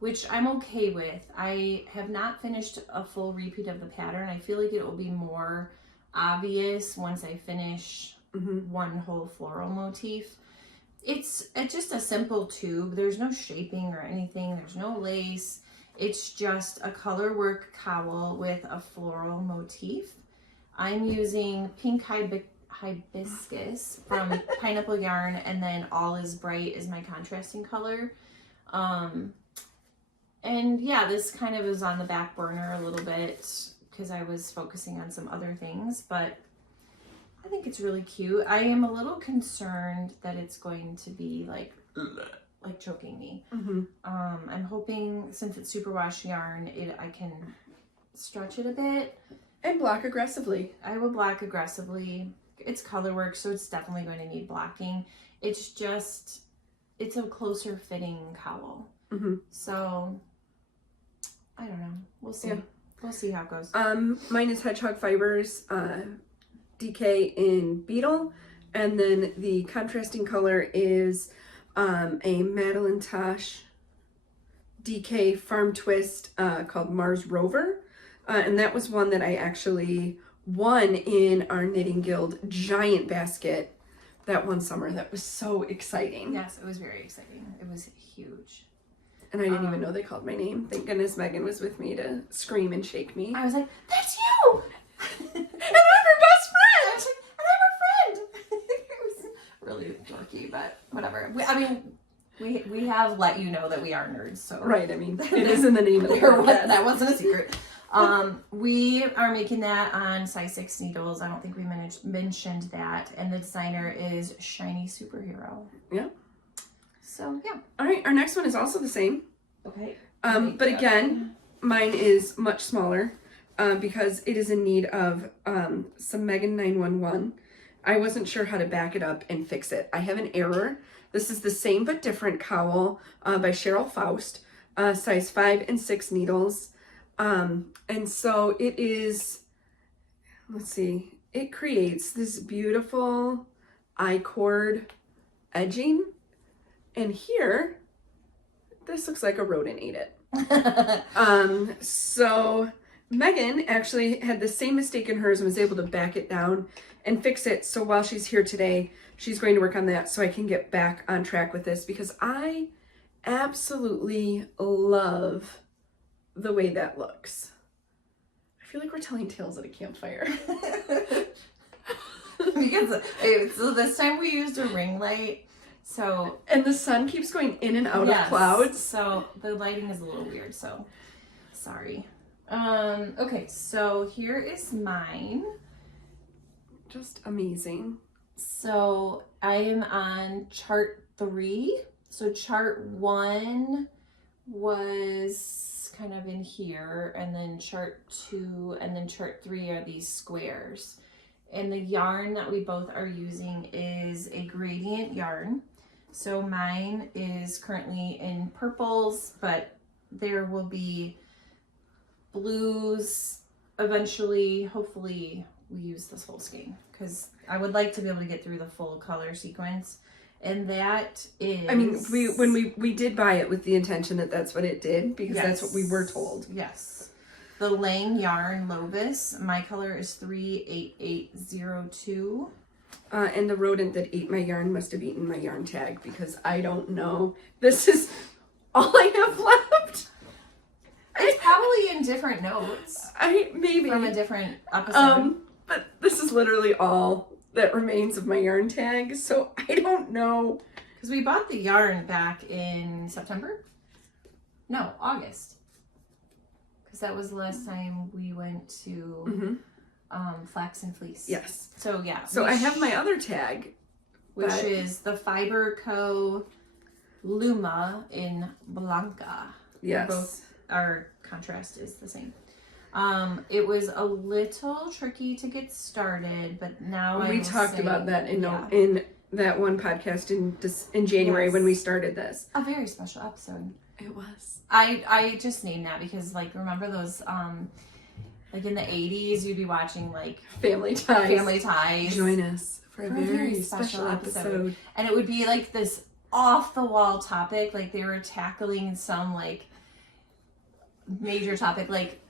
which I'm okay with. I have not finished a full repeat of the pattern. I feel like it will be more obvious once I finish one whole floral motif. It's just a simple tube. There's no shaping or anything. There's no lace. It's just a color work cowl with a floral motif. I'm using pink hibiscus from Pineapple Yarn, and then All Is Bright is my contrasting color. And yeah, this kind of is on the back burner a little bit because I was focusing on some other things, but I think it's really cute. I am a little concerned that it's going to be like choking me. I'm hoping since it's superwash yarn, I can stretch it a bit. And block aggressively. I will block aggressively. It's color work, so it's definitely going to need blocking. It's a closer fitting cowl. So I don't know. We'll see. Yeah. We'll see how it goes. Mine is Hedgehog Fibers, DK in Beetle, and then the contrasting color is a Madeline Tosh DK Farm Twist called Mars Rover, and that was one that I actually won in our Knitting Guild giant basket that one summer. That was so exciting. Yes, it was very exciting. It was huge. And I didn't even know they called my name. Thank goodness Megan was with me to scream and shake me. I was like, that's you! And I'm her best friend! And I'm her friend! It was really dorky, but whatever. We have let you know that we are nerds, so. Right, I mean, it is in the name of the podcast. That wasn't a secret. We are making that on size 6 needles. I don't think we mentioned that. And the designer is Shiny Superhero. Yeah. So, yeah. All right, our next one is also the same. Okay. But again, mine is much smaller because it is in need of some Megan 911. I wasn't sure how to back it up and fix it. I have an error. This is the same but different cowl by Cheryl Faust, size 5 and 6 needles. And so it is, let's see, it creates this beautiful I-cord edging. And here, this looks like a rodent ate it. So Megan actually had the same mistake in hers and was able to back it down and fix it. So while she's here today, she's going to work on that so I can get back on track with this because I absolutely love the way that looks. I feel like we're telling tales at a campfire. Because so this time we used a ring light. So and the sun keeps going in and out of clouds. So the lighting is a little weird, so sorry. Okay, so here is mine. Just amazing. So I am on chart 3. So chart 1 was kind of in here, and then chart 2 and then chart 3 are these squares. And the yarn that we both are using is a gradient yarn. So mine is currently in purples, but there will be blues eventually. Hopefully we use this whole skein because I would like to be able to get through the full color sequence. And that is... I mean, when we did buy it with the intention that that's what it did because that's what we were told. Yes. The Lang Yarn Lovis. My color is 38802. And the rodent that ate my yarn must have eaten my yarn tag because I don't know. This is all I have left. It's probably in different notes. Maybe. From a different episode. But this is literally all that remains of my yarn tag. So I don't know. Because we bought the yarn back in September. No, August. Because that was the last time we went to Flax and Fleece. Yes. So yeah. So I have my other tag, which is the Fiber Co. Luma in Blanca. Yes. Both, our contrast is the same. It was a little tricky to get started, but now we talked about that in that one podcast in January when we started this. A very special episode. It was. I just named that because, like, remember those like in the 80s you'd be watching like Family Ties. Join us for a very special episode. And it would be like this off the wall topic, like they were tackling some like major topic, like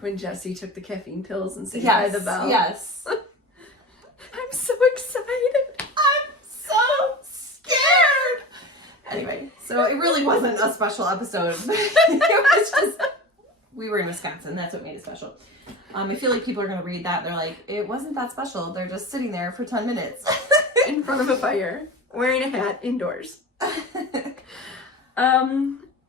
when Jessie took the caffeine pills and sang by the bell. Yes. I'm so excited. I'm so scared. Anyway, so it really wasn't a special episode. It was just, we were in Wisconsin. That's what made it special. I feel like people are going to read that. They're like, it wasn't that special. They're just sitting there for 10 minutes. In front of a fire, wearing a hat indoors. All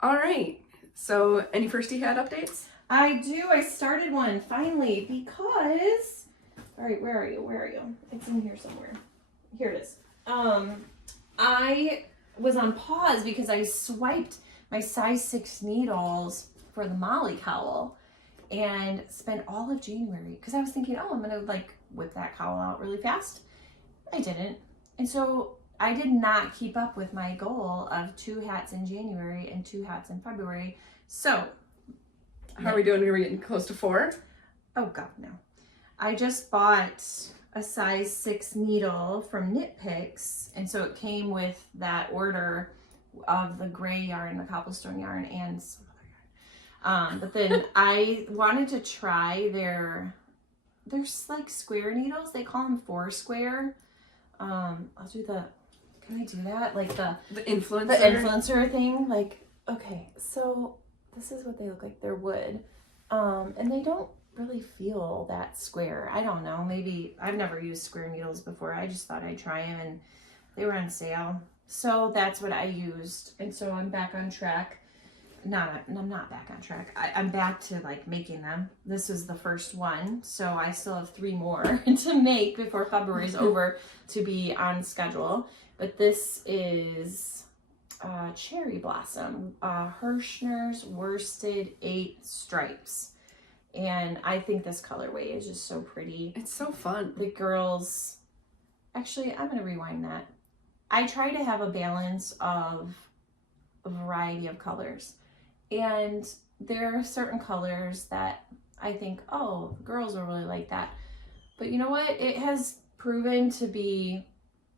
right. So, any firsty hat updates? I do. I started one finally because, all right, where are you? It's in here somewhere. Here it is. I was on pause because I swiped my size 6 needles for the Molly cowl and spent all of January because I was thinking, oh, I'm gonna like whip that cowl out really fast. I didn't, and so I did not keep up with my goal of 2 hats in January and 2 hats in February. So how are we doing? Are we getting close to 4? Oh God, no. I just bought a size 6 needle from Knit Picks, and so it came with that order of the gray yarn, the cobblestone yarn, and some other yarn. But then I wanted to try their like square needles. They call them 4 square. I'll do the. Can I do that? Like the influencer thing. Like, okay, so this is what they look like. They're wood, and they don't really feel that square. I don't know. Maybe I've never used square needles before. I just thought I'd try them, and they were on sale. So that's what I used, and so I'm back on track. I'm not back on track. I'm back to like making them. This is the first one, so I still have 3 more to make before February's over to be on schedule. But this is Cherry Blossom, Hirschner's Worsted 8 Stripes. And I think this colorway is just so pretty. It's so fun. The girls, actually, I'm going to rewind that. I try to have a balance of a variety of colors. And there are certain colors that I think, oh, girls will really like that. But you know what? It has proven to be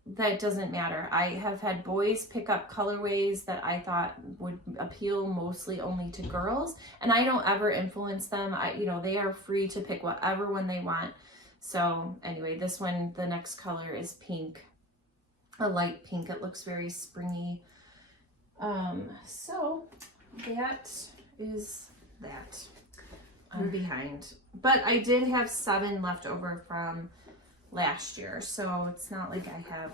that doesn't matter. I have had boys pick up colorways that I thought would appeal mostly only to girls, and I don't ever influence them. They are free to pick whatever one they want. So anyway, this one, the next color is pink, a light pink. It looks very springy. So that is that. I'm behind, but I did have 7 left over from last year, so it's not like I have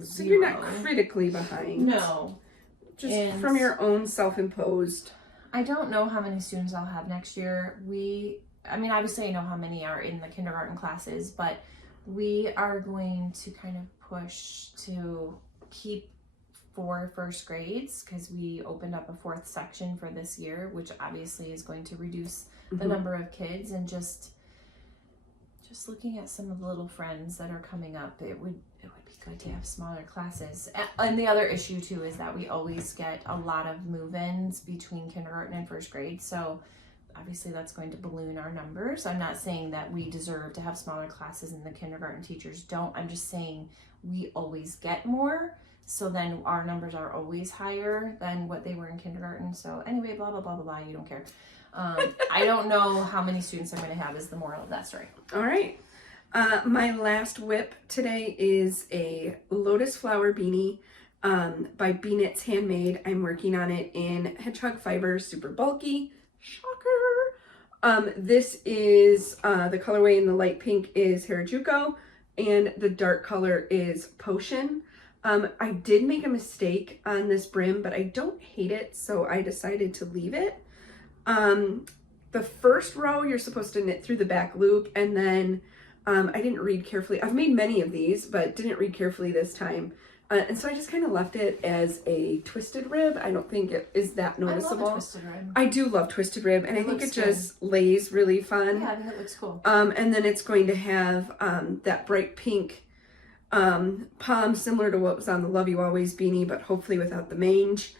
0. So you're not critically behind. No. Just from your own self-imposed. I don't know how many students I'll have next year. Obviously I know how many are in the kindergarten classes, but we are going to kind of push to keep 4 first grades because we opened up a 4th section for this year, which obviously is going to reduce the number of kids, and just looking at some of the little friends that are coming up, it would be good to have smaller classes. And the other issue too is that we always get a lot of move-ins between kindergarten and 1st grade, so obviously that's going to balloon our numbers. I'm not saying that we deserve to have smaller classes and the kindergarten teachers don't. I'm just saying we always get more, so then our numbers are always higher than what they were in kindergarten. So anyway, blah blah blah blah blah, you don't care. I don't know how many students I'm going to have is the moral of that story. All right. My last whip today is a lotus flower beanie by Bee Knits Handmade. I'm working on it in hedgehog fiber, super bulky. Shocker. This is the colorway in the light pink is Harajuku, and the dark color is Potion. I did make a mistake on this brim, but I don't hate it, so I decided to leave it. The first row, you're supposed to knit through the back loop, and then I didn't read carefully. I've made many of these, but didn't read carefully this time. And so I just kind of left it as a twisted rib. I don't think it is that noticeable. I love a twisted rib. I do love twisted rib, and I think it just lays really fun. Yeah, I think it looks cool. And then it's going to have that bright pink palm, similar to what was on the Love You Always beanie, but hopefully without the mange.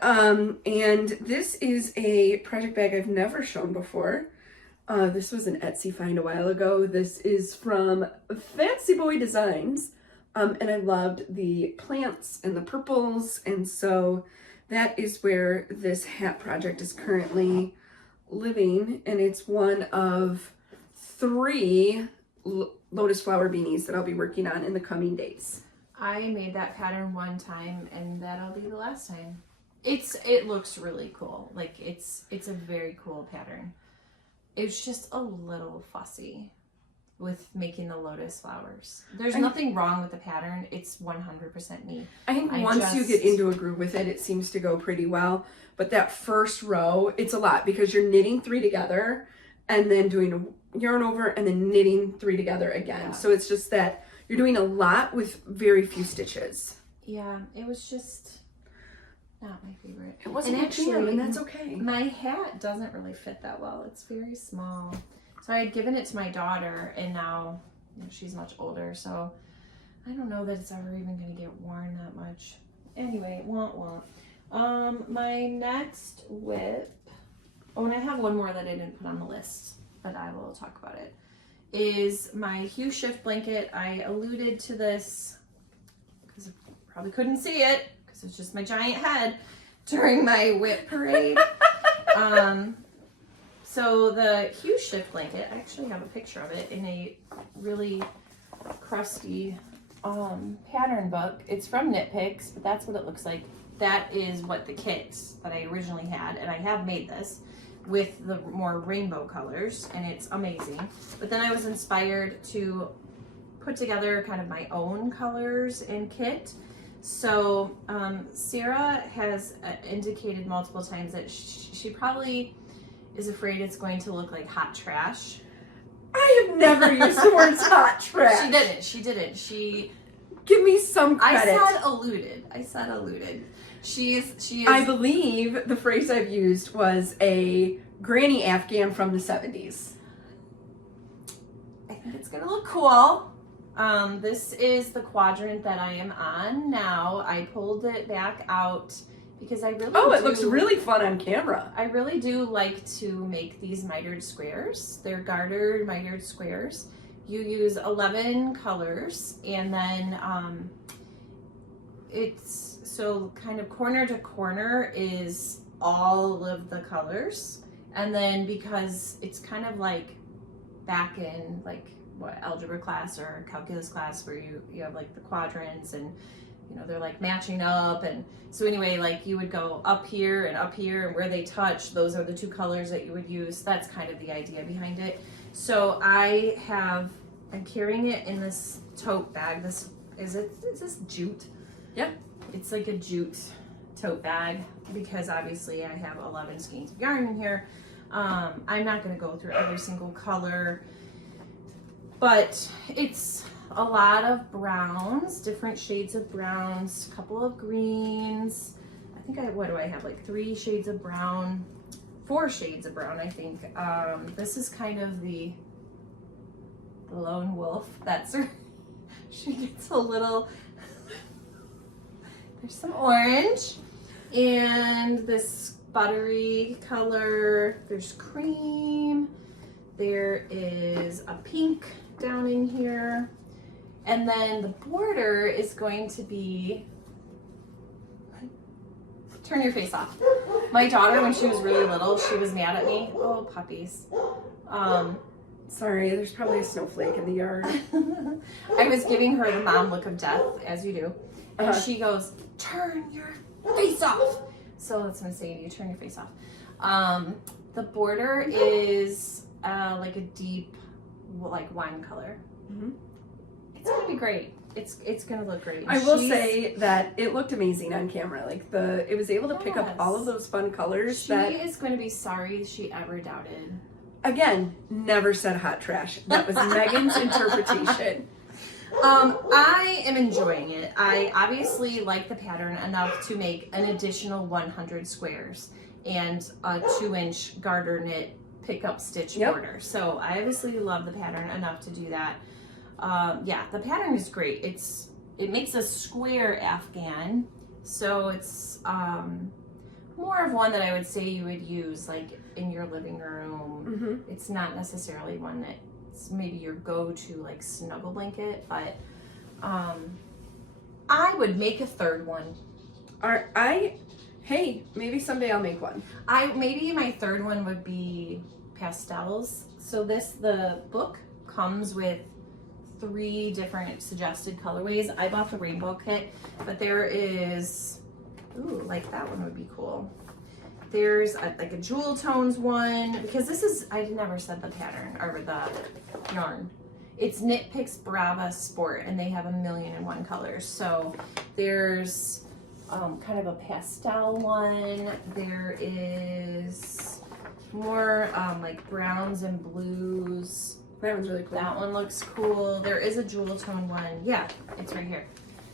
And this is a project bag I've never shown before. This was an Etsy find a while ago. This is from Fancy Boy Designs. And I loved the plants and the purples. And so that is where this hat project is currently living. And it's one of 3 lotus flower beanies that I'll be working on in the coming days. I made that pattern one time, and that'll be the last time. It looks really cool. Like it's a very cool pattern. It's just a little fussy with making the lotus flowers. There's nothing wrong with the pattern. It's 100% me. I think once you get into a groove with it, it seems to go pretty well. But that first row, it's a lot because you're knitting 3 together and then doing a yarn over and then knitting 3 together again. Yeah. So it's just that you're doing a lot with very few stitches. Yeah, it was just not my favorite. It wasn't my jam, and that's okay. My hat doesn't really fit that well. It's very small. So I had given it to my daughter, and now she's much older, so I don't know that it's ever even going to get worn that much. Anyway, won't. My next whip, and I have one more that I didn't put on the list, but I will talk about it, is my Hue Shift blanket. I alluded to this because I probably couldn't see it because it's just my giant head during my whip parade. So the Hue Shift blanket, I actually have a picture of it in a really crusty pattern book. It's from Knit Picks, but that's what it looks like. That is what the kit that I originally had, and I have made this with the more rainbow colors, and it's amazing. But then I was inspired to put together kind of my own colors and kit. So Sarah has indicated multiple times that she probably is afraid it's going to look like hot trash. I have never used the words hot trash. She didn't. She give me some credit. I said alluded. She is. I believe the phrase I've used was a granny Afghan from the 70s. I think it's gonna look cool. This is the quadrant that I am on now. I pulled it back out because I really it looks really fun on camera. I really do like to make these mitered squares. They're gartered mitered squares. You use 11 colors, and then it's so kind of corner to corner is all of the colors. And then because it's kind of like back in like what algebra class or calculus class where you have like the quadrants and they're like matching up, and so anyway, like you would go up here and where they touch, those are the 2 colors that you would use. That's kind of the idea behind it. So I'm carrying it in this tote bag. Is this jute? Yep. It's like a jute tote bag because obviously I have 11 skeins of yarn in here. I'm not going to go through every single color, but it's a lot of browns, different shades of browns, a couple of greens. I think what do I have, like 3 shades of brown, 4 shades of brown, I think. This is kind of the lone wolf. That's her. She gets a little, there's some orange and this buttery color. There's cream. There is a pink down in here. And then the border is going to be, turn your face off. My daughter, when she was really little, she was mad at me. Oh, puppies. Sorry, there's probably a snowflake in the yard. I was giving her the mom look of death, as you do. And she goes, turn your face off. So that's what I'm saying to you, turn your face off. The border is like a deep, like wine color. Mm-hmm. It's gonna be great. It's gonna look great. I will say that it looked amazing on camera. Like it was able to pick up all of those fun colors. She is going to be sorry she ever doubted. Again, never said hot trash. That was Megan's interpretation. I am enjoying it. I obviously like the pattern enough to make an additional 100 squares and a 2-inch garter knit pickup stitch border. So I obviously love the pattern enough to do that. Yeah, the pattern is great. It makes a square afghan, so it's more of one that I would say you would use like in your living room. Mm-hmm. It's not necessarily one that's maybe your go-to like snuggle blanket, but I would make a third one. Hey, maybe someday I'll make one. Maybe my third one would be pastels. So the book comes with 3 different suggested colorways. I bought the rainbow kit, but there is, ooh, like that one would be cool. There's like a jewel tones one, because this is, I never said the pattern or the yarn. It's Knit Picks Brava Sport, and they have 1,000,001 colors. So there's kind of a pastel one. There is more like browns and blues. That one's really cool. That one looks cool. There is a jewel tone one. Yeah, it's right here.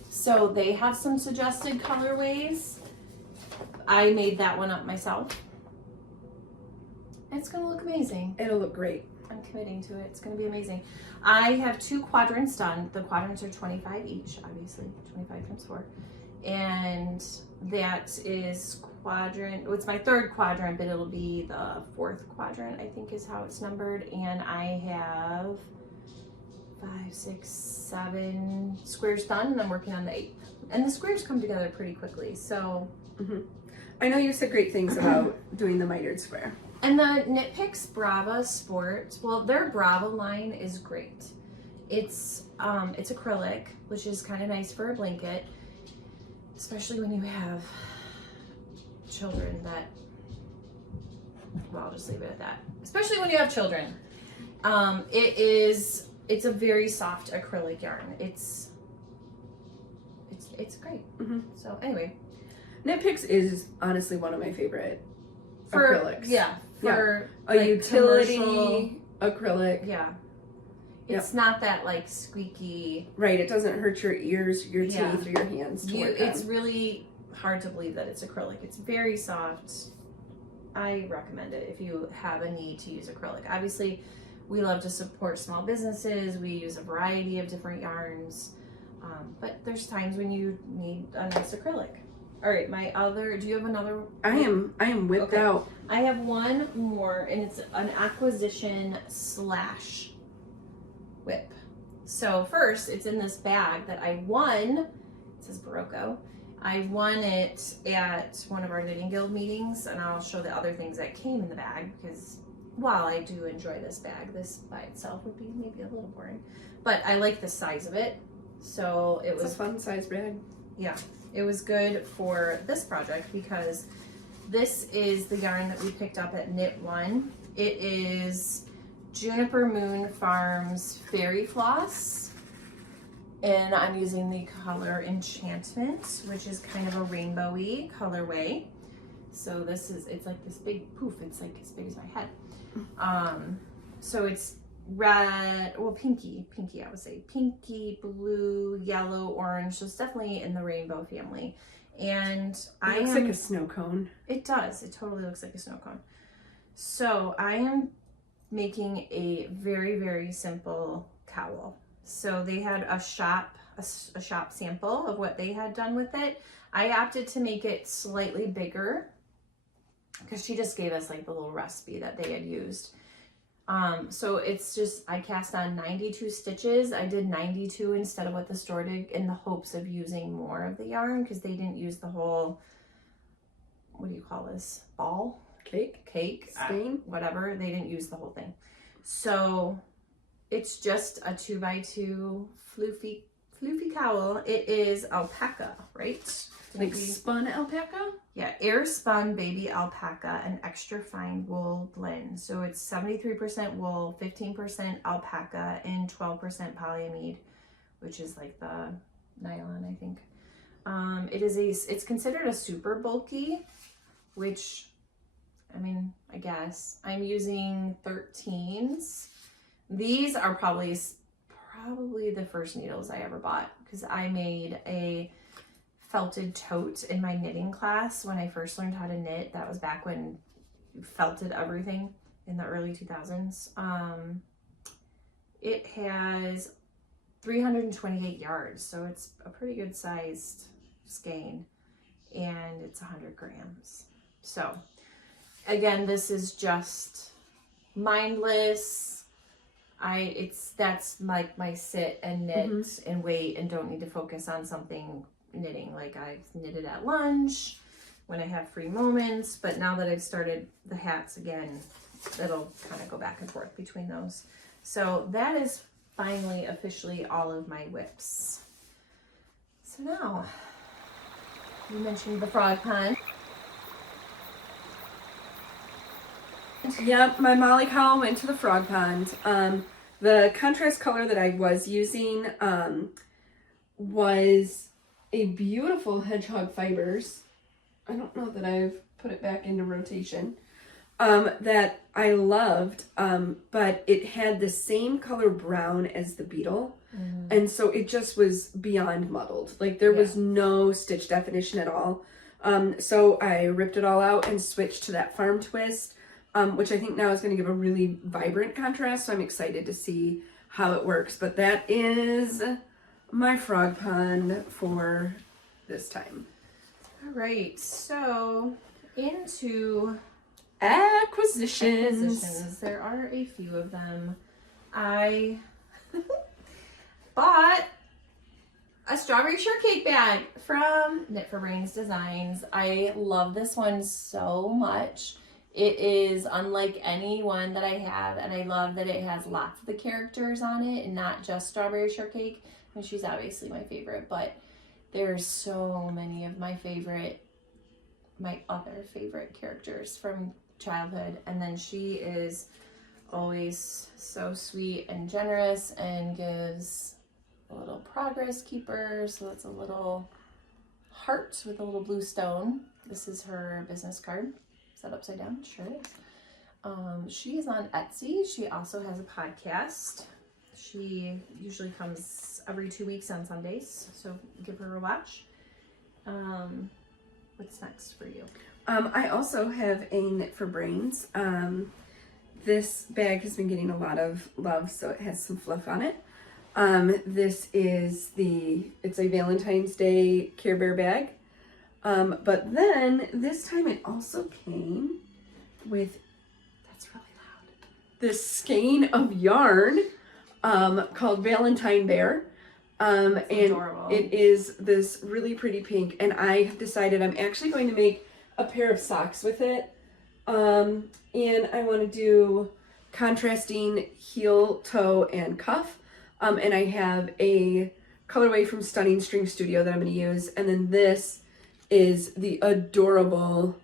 So they have some suggested colorways. I made that one up myself. It's gonna look amazing. It'll look great. I'm committing to it. It's gonna be amazing. I have 2 quadrants done. The quadrants are 25 each, obviously, 25 times 4. And that is quadrant, it's my 3rd quadrant, but it'll be the 4th quadrant, I think is how it's numbered. And I have 5, 6, 7 squares done, and I'm working on the 8th. And the squares come together pretty quickly, so. Mm-hmm. I know you said great things about doing the mitered square. And the Knit Picks Brava Sport, well, their Brava line is great. It's acrylic, which is kind of nice for a blanket, especially when you have children that, well, I'll just leave it at that. Especially when you have children. It's a very soft acrylic yarn. It's great. Mm-hmm. So anyway. Knit Picks is honestly one of my favorite acrylics. Yeah. For a like utility acrylic. Yeah. It's not that like squeaky. Right, it doesn't hurt your ears, your teeth, or your hands to work on. It's really hard to believe that it's acrylic. It's very soft. I recommend it if you have a need to use acrylic. Obviously, we love to support small businesses. We use a variety of different yarns. But there's times when you need a nice acrylic. All right, do you have another? I am whipped out. I have one more, and it's an acquisition / whip. So first, it's in this bag that I won. It says Barocco. I won it at one of our Knitting Guild meetings, and I'll show the other things that came in the bag, because while I do enjoy this bag, this by itself would be maybe a little boring. But I like the size of it. So it was a fun size bag. Yeah, it was good for this project because this is the yarn that we picked up at Knit One. It is Juniper Moon Farms Fairy Floss, and I'm using the color Enchantment, which is kind of a rainbowy colorway. So it's like this big poof. It's like as big as my head. So it's red, well, pinky, I would say. Pinky, blue, yellow, orange. So it's definitely in the rainbow family. And it looks like a snow cone. It does. It totally looks like a snow cone. So I am making a very, very simple cowl. So they had a shop sample of what they had done with it. I opted to make it slightly bigger because she just gave us like the little recipe that they had used. So it's just, I cast on 92 stitches. I did 92 instead of what the store did in the hopes of using more of the yarn because they didn't use the whole, what do you call this? Ball? Cake? Skein? Whatever. They didn't use the whole thing. So it's just a 2x2 floofy cowl. It is alpaca, right? Like spun alpaca? Yeah, air spun baby alpaca and extra fine wool blend. So it's 73% wool, 15% alpaca, and 12% polyamide which is like the nylon, I think. It's considered a super bulky, which, I mean, I guess I'm using 13s. These are probably the first needles I ever bought, because I made a felted tote in my knitting class when I first learned how to knit. That was back when you felted everything in the early 2000s. It has 328 yards, so it's a pretty good sized skein, and it's 100 grams. So again, this is just mindless. That's like my sit and knit and wait and don't need to focus on something knitting. Like I've knitted at lunch when I have free moments, but now that I've started the hats again, it'll kind of go back and forth between those. So that is finally officially all of my whips. So now, you mentioned the frog pond. Yep, my Molly Cow went to the frog pond. The contrast color that I was using was a beautiful hedgehog fibers. I don't know that I've put it back into rotation. That I loved, but it had the same color brown as the beetle. And so it just was beyond muddled. Like there was no stitch definition at all. So I ripped it all out and switched to that farm twist, which I think now is going to give a really vibrant contrast. So I'm excited to see how it works. But that is my frog pond for this time. All right, so into acquisitions. There are a few of them. I bought a strawberry shortcake bag from Knit for Brains Designs. I love this one so much. It is unlike any one that I have, and I love that it has lots of the characters on it and not just strawberry shortcake. And she's obviously my favorite, but there's so many of my other favorite characters from childhood. And then she is always so sweet and generous and gives a little progress keeper. So that's a little heart with a little blue stone. This is her business card. Is that upside down? Sure is. She is on Etsy. She also has a podcast. She usually comes every 2 weeks on Sundays, so give her a watch. What's next for you? I also have a Knit for Brains. This bag has been getting a lot of love, so it has some fluff on it. This is it's a Valentine's Day Care Bear bag. But then this time it also came with, that's really loud, this skein of yarn called Valentine Bear. And adorable. It is this really pretty pink, and I have decided I'm actually going to make a pair of socks with it. And I want to do contrasting heel, toe, and cuff. And I have a colorway from Stunning String Studio that I'm going to use. And then this is the adorable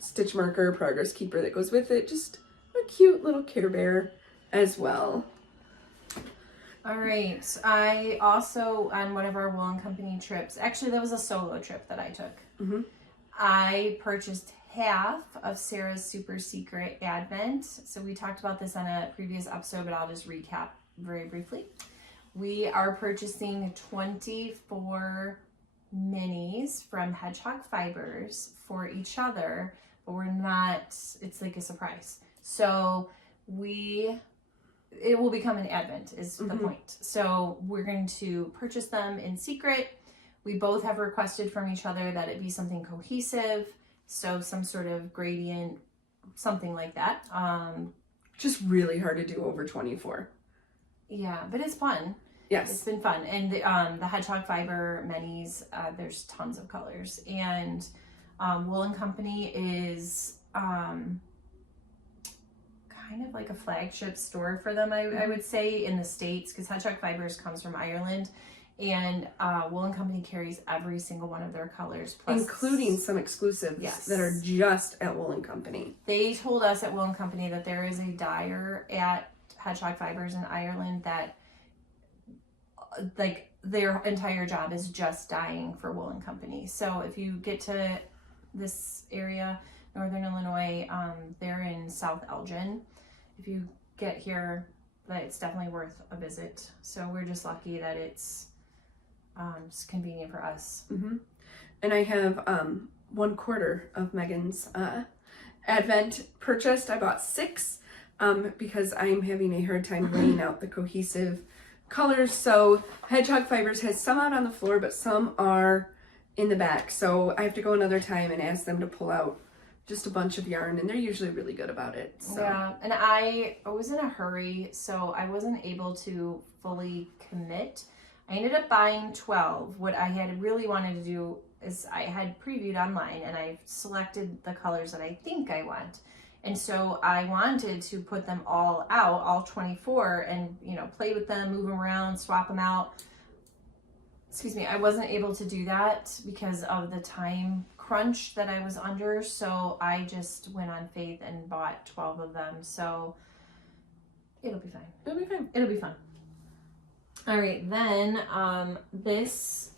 stitch marker progress keeper that goes with it. Just a cute little Care Bear as well. All right. I also, on one of our Wool & Company trips, actually that was a solo trip that I took. I purchased half of Sarah's Super Secret Advent. So we talked about this on a previous episode, but I'll just recap very briefly. We are purchasing 24 minis from Hedgehog Fibers for each other, but we're not, it's like a surprise. So it will become an Advent is the point. So we're going to purchase them in secret. We both have requested from each other that it be something cohesive. So some sort of gradient, something like that. Just really hard to do over 24. Yeah, but it's fun. Yes. It's been fun. And the Hedgehog Fiber minis, there's tons of colors. And Wool & Company is kind of like a flagship store for them, I would say, in the States, because Hedgehog Fibers comes from Ireland. And Wool & Company carries every single one of their colors. Plus, including some exclusives that are just at Wool & Company. They told us at Wool & Company that there is a dyer at hedgehog fibers in Ireland that like their entire job is just dyeing for woolen companies. So if you get to this area, Northern Illinois, they're in South Elgin. If you get here, it's definitely worth a visit. So we're just lucky that it's convenient for us. Mm-hmm. And I have 1/4 of Megan's Advent purchased. I bought 6 because I'm having a hard time laying out the cohesive colors. So hedgehog fibers has some out on the floor, but some are in the back. So I have to go another time and ask them to pull out just a bunch of yarn, and they're usually really good about it. So. Yeah, and I was in a hurry, so I wasn't able to fully commit. I ended up buying 12. What I had really wanted to do is I had previewed online and I selected the colors that I think I want. And so I wanted to put them all out, all 24, and, you know, play with them, move them around, swap them out. Excuse me, I wasn't able to do that because of the time crunch that I was under. So I just went on faith and bought 12 of them. So it'll be fine. It'll be fine. It'll be fun. All right, then this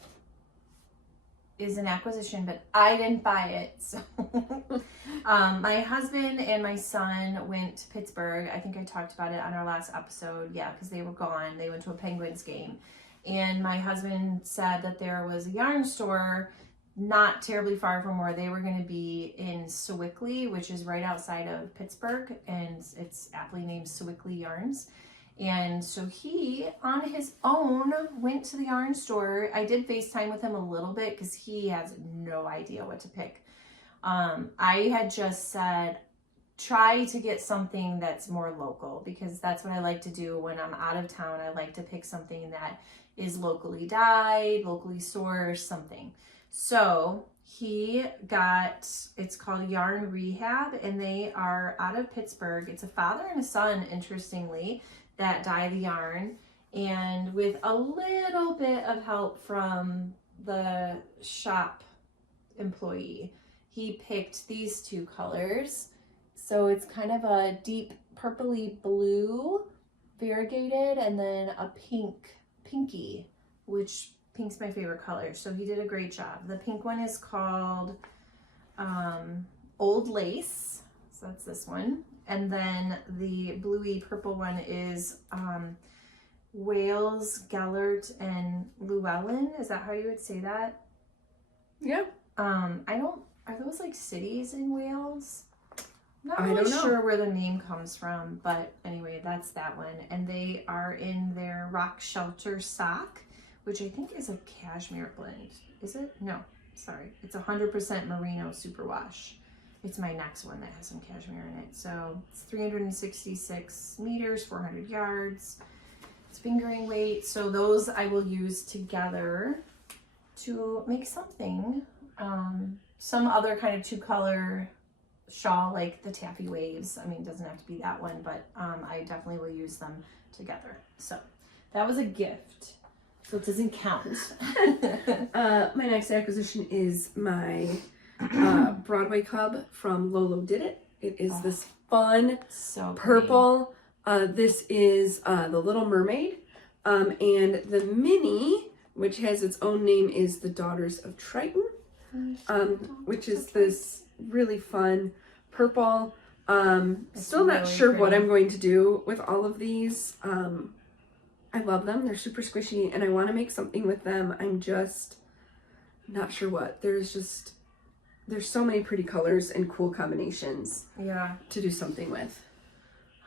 is an acquisition, but I didn't buy it. So my husband and my son went to Pittsburgh. I think I talked about it on our last episode. Yeah, because they were gone. They went to a Penguins game. And my husband said that there was a yarn store not terribly far from where they were going to be in Sewickly, which is right outside of Pittsburgh. And it's aptly named Sewickly Yarns. And so he, on his own, went to the yarn store. I did FaceTime with him a little bit because he has no idea what to pick. I had just said, try to get something that's more local, because that's what I like to do when I'm out of town. I like to pick something that is locally dyed, locally sourced, something. So he got, it's called Yarn Rehab, and they are out of Pittsburgh. It's a father and a son, interestingly, that dye the yarn, and with a little bit of help from the shop employee, he picked these 2 colors. So it's kind of a deep purpley blue, variegated, and then a pinky, which pink's my favorite color. So he did a great job. The pink one is called Old Lace. So that's this one. And then the bluey purple one is Wales, Gellert, and Llewellyn. Is that how you would say that? Yeah. Are those like cities in Wales? Not I really don't know. sure where the name comes from, but anyway, that's that one. And they are in their Rock Shelter sock, which I think is a cashmere blend. Is it? No, sorry. It's 100% merino superwash. It's my next one that has some cashmere in it. So it's 366 meters, 400 yards. It's fingering weight. So those I will use together to make something. Some other kind of 2-color shawl, like the Taffy Waves. I mean, it doesn't have to be that one, but I definitely will use them together. So that was a gift. So it doesn't count. My next acquisition is my Broadway Cub from Lolo Did It. It is this fun purple. This is the Little Mermaid. And the mini, which has its own name, is the Daughters of Triton, which is this really fun purple. Still not really sure pretty. what I'm going to do with all of these. I love them. They're super squishy, and I want to make something with them. I'm just not sure what. There's so many pretty colors and cool combinations to do something with.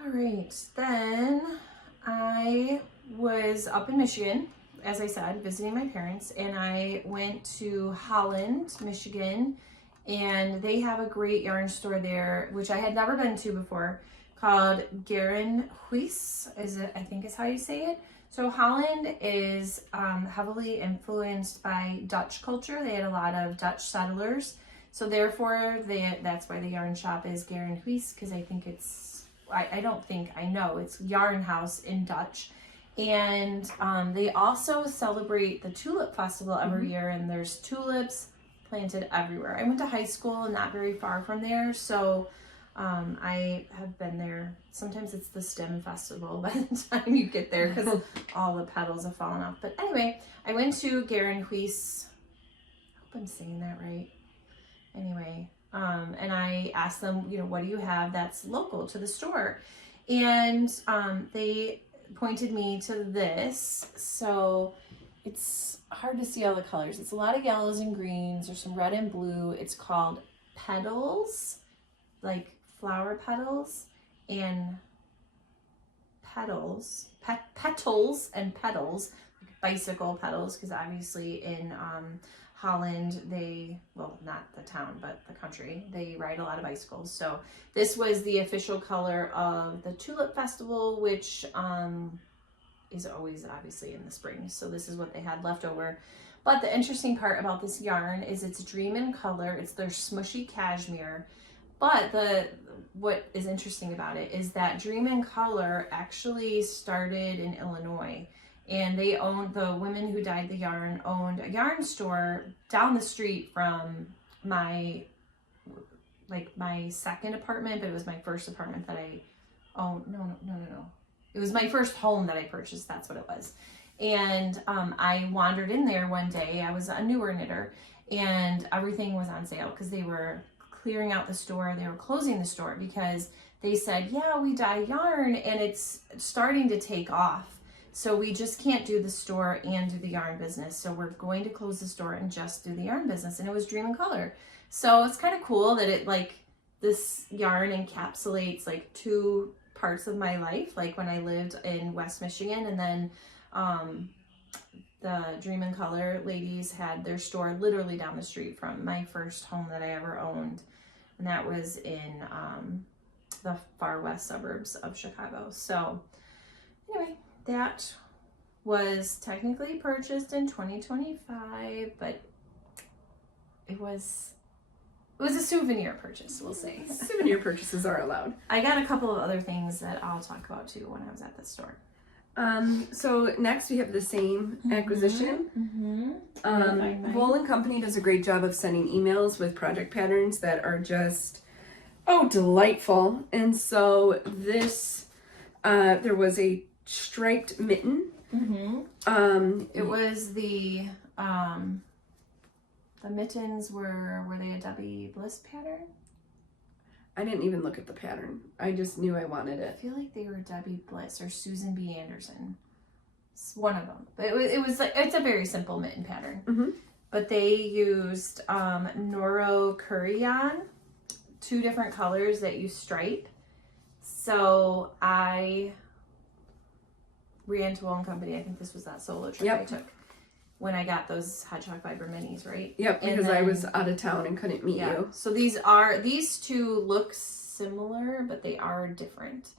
All right, then I was up in Michigan, as I said, visiting my parents, and I went to Holland, Michigan, and they have a great yarn store there, which I had never been to before, called Garen Huis, I think is how you say it. So Holland is heavily influenced by Dutch culture. They had a lot of Dutch settlers. So therefore, that's why the yarn shop is Garen Huis, because I think I know it's Yarn House in Dutch. And they also celebrate the Tulip Festival every year, and there's tulips planted everywhere. I went to high school not very far from there, so I have been there. Sometimes it's the STEM festival by the time you get there because all the petals have fallen off. But anyway, I went to Garenhuis. I hope I'm saying that right. Anyway, and I asked them, you know, what do you have that's local to the store? And they pointed me to this. So it's hard to see all the colors. It's a lot of yellows and greens. There's some red and blue. It's called Petals, like flower petals, and petals, petals and petals, like bicycle pedals, because obviously in Holland, well, not the town, but the country, they ride a lot of bicycles. So this was the official color of the Tulip Festival, which is always obviously in the spring. So this is what they had left over. But the interesting part about this yarn is it's Dream in Color. It's their smushy cashmere. But what is interesting about it is that Dream in Color actually started in Illinois. And they owned, the women who dyed the yarn owned a yarn store down the street from my second apartment, but it was my first apartment that I owned. No. It was my first home that I purchased. That's what it was. And I wandered in there one day. I was a newer knitter and everything was on sale because they were clearing out the store. They were closing the store because they said, yeah, we dye yarn and it's starting to take off. So we just can't do the store and do the yarn business. So we're going to close the store and just do the yarn business. And it was Dream in Color. So it's kind of cool that it this yarn encapsulates like two parts of my life. Like when I lived in West Michigan, and then the Dream in Color ladies had their store literally down the street from my first home that I ever owned. And that was in the far west suburbs of Chicago. So anyway, that was technically purchased in 2025, but it was a souvenir purchase, we'll say. Souvenir purchases are allowed. I got a couple of other things that I'll talk about too when I was at the store. So next we have the same acquisition. Wool & Company does a great job of sending emails with project patterns that are just, delightful. And so this, there was a striped mitten. It was the mittens were they a Debbie Bliss pattern? I didn't even look at the pattern. I just knew I wanted I it. feel like they were Debbie Bliss or Susan B. Anderson. It's one of them. But it was like, it's a very simple mitten pattern. But they used Noro Curry yarn, 2 different colors that you stripe. So I ran to Wool & Company. I think this was that solo trip I took when I got those Hedgehog Fiber minis, right? Yep, because I was out of town and couldn't meet you. So these 2 look similar, but they are different.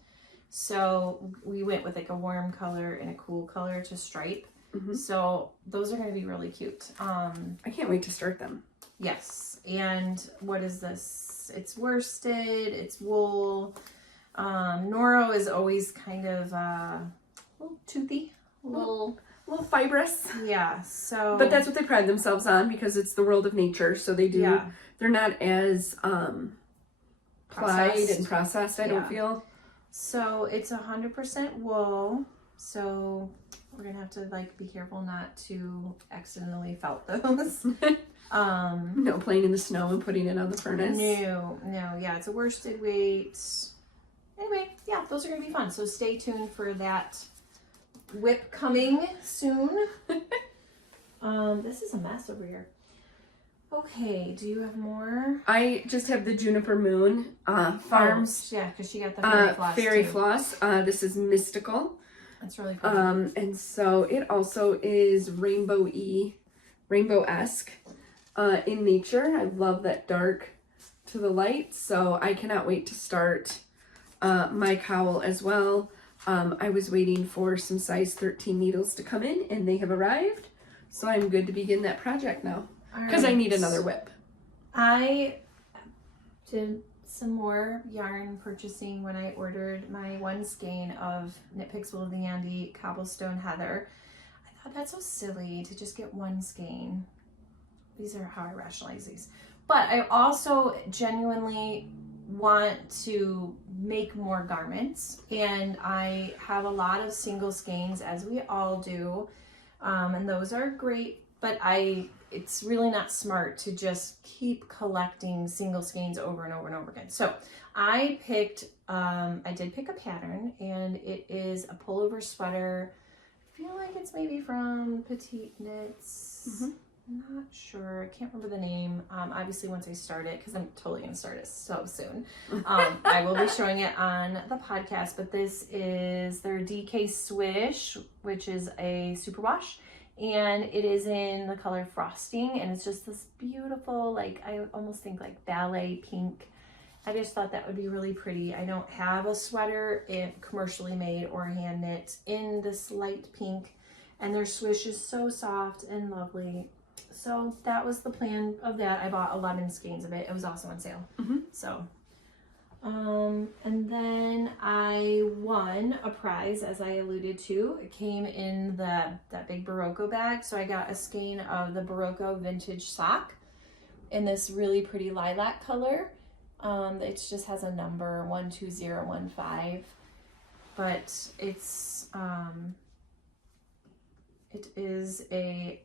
So we went with like a warm color and a cool color to stripe. So those are going to be really cute. I can't wait to start them. Yes. And what is this? It's worsted, it's wool. Noro is always kind of a little toothy, a little fibrous. Yeah, so... But that's what they pride themselves on because it's the world of nature. So they do... Yeah. They're not as plied and processed, I don't feel. So it's 100% wool. So we're going to have to be careful not to accidentally felt those. No playing in the snow and putting it on the furnace. No. Yeah, it's a worsted weight. Anyway, yeah, those are going to be fun. So stay tuned for that whip coming soon. This is a mess over here. Okay, do you have more? I just have the Juniper Moon Farms. Yeah, because she got the fairy floss. This is Mystical. That's really pretty. And so it also is rainbow-esque in nature. I love that dark to the light. So I cannot wait to start my cowl as well. I was waiting for some size 13 needles to come in and they have arrived. So I'm good to begin that project now because I need another whip. I did some more yarn purchasing when I ordered my 1 skein of Knit Picks Wool of the Andy Cobblestone Heather. I thought that's so silly to just get 1 skein. These are how I rationalize these. But I also genuinely want to make more garments, and I have a lot of single skeins, as we all do, and those are great, but it's really not smart to just keep collecting single skeins over and over and over again. So I did pick a pattern, and it is a pullover sweater. I feel like it's maybe from Petite Knits. I'm not sure. I can't remember the name. Obviously, once I start it, because I'm totally going to start it so soon, I will be showing it on the podcast. But this is their DK Swish, which is a superwash. And it is in the color Frosting. And it's just this beautiful, like, I almost think like ballet pink. I just thought that would be really pretty. I don't have a sweater commercially made or hand knit in this light pink. And their swish is so soft and lovely. So that was the plan of that. I bought 11 skeins of it. It was also on sale. So, and then I won a prize, as I alluded to. It came in that big Barocco bag. So I got a skein of the Barocco vintage sock in this really pretty lilac color. It just has a number 12015, but it is a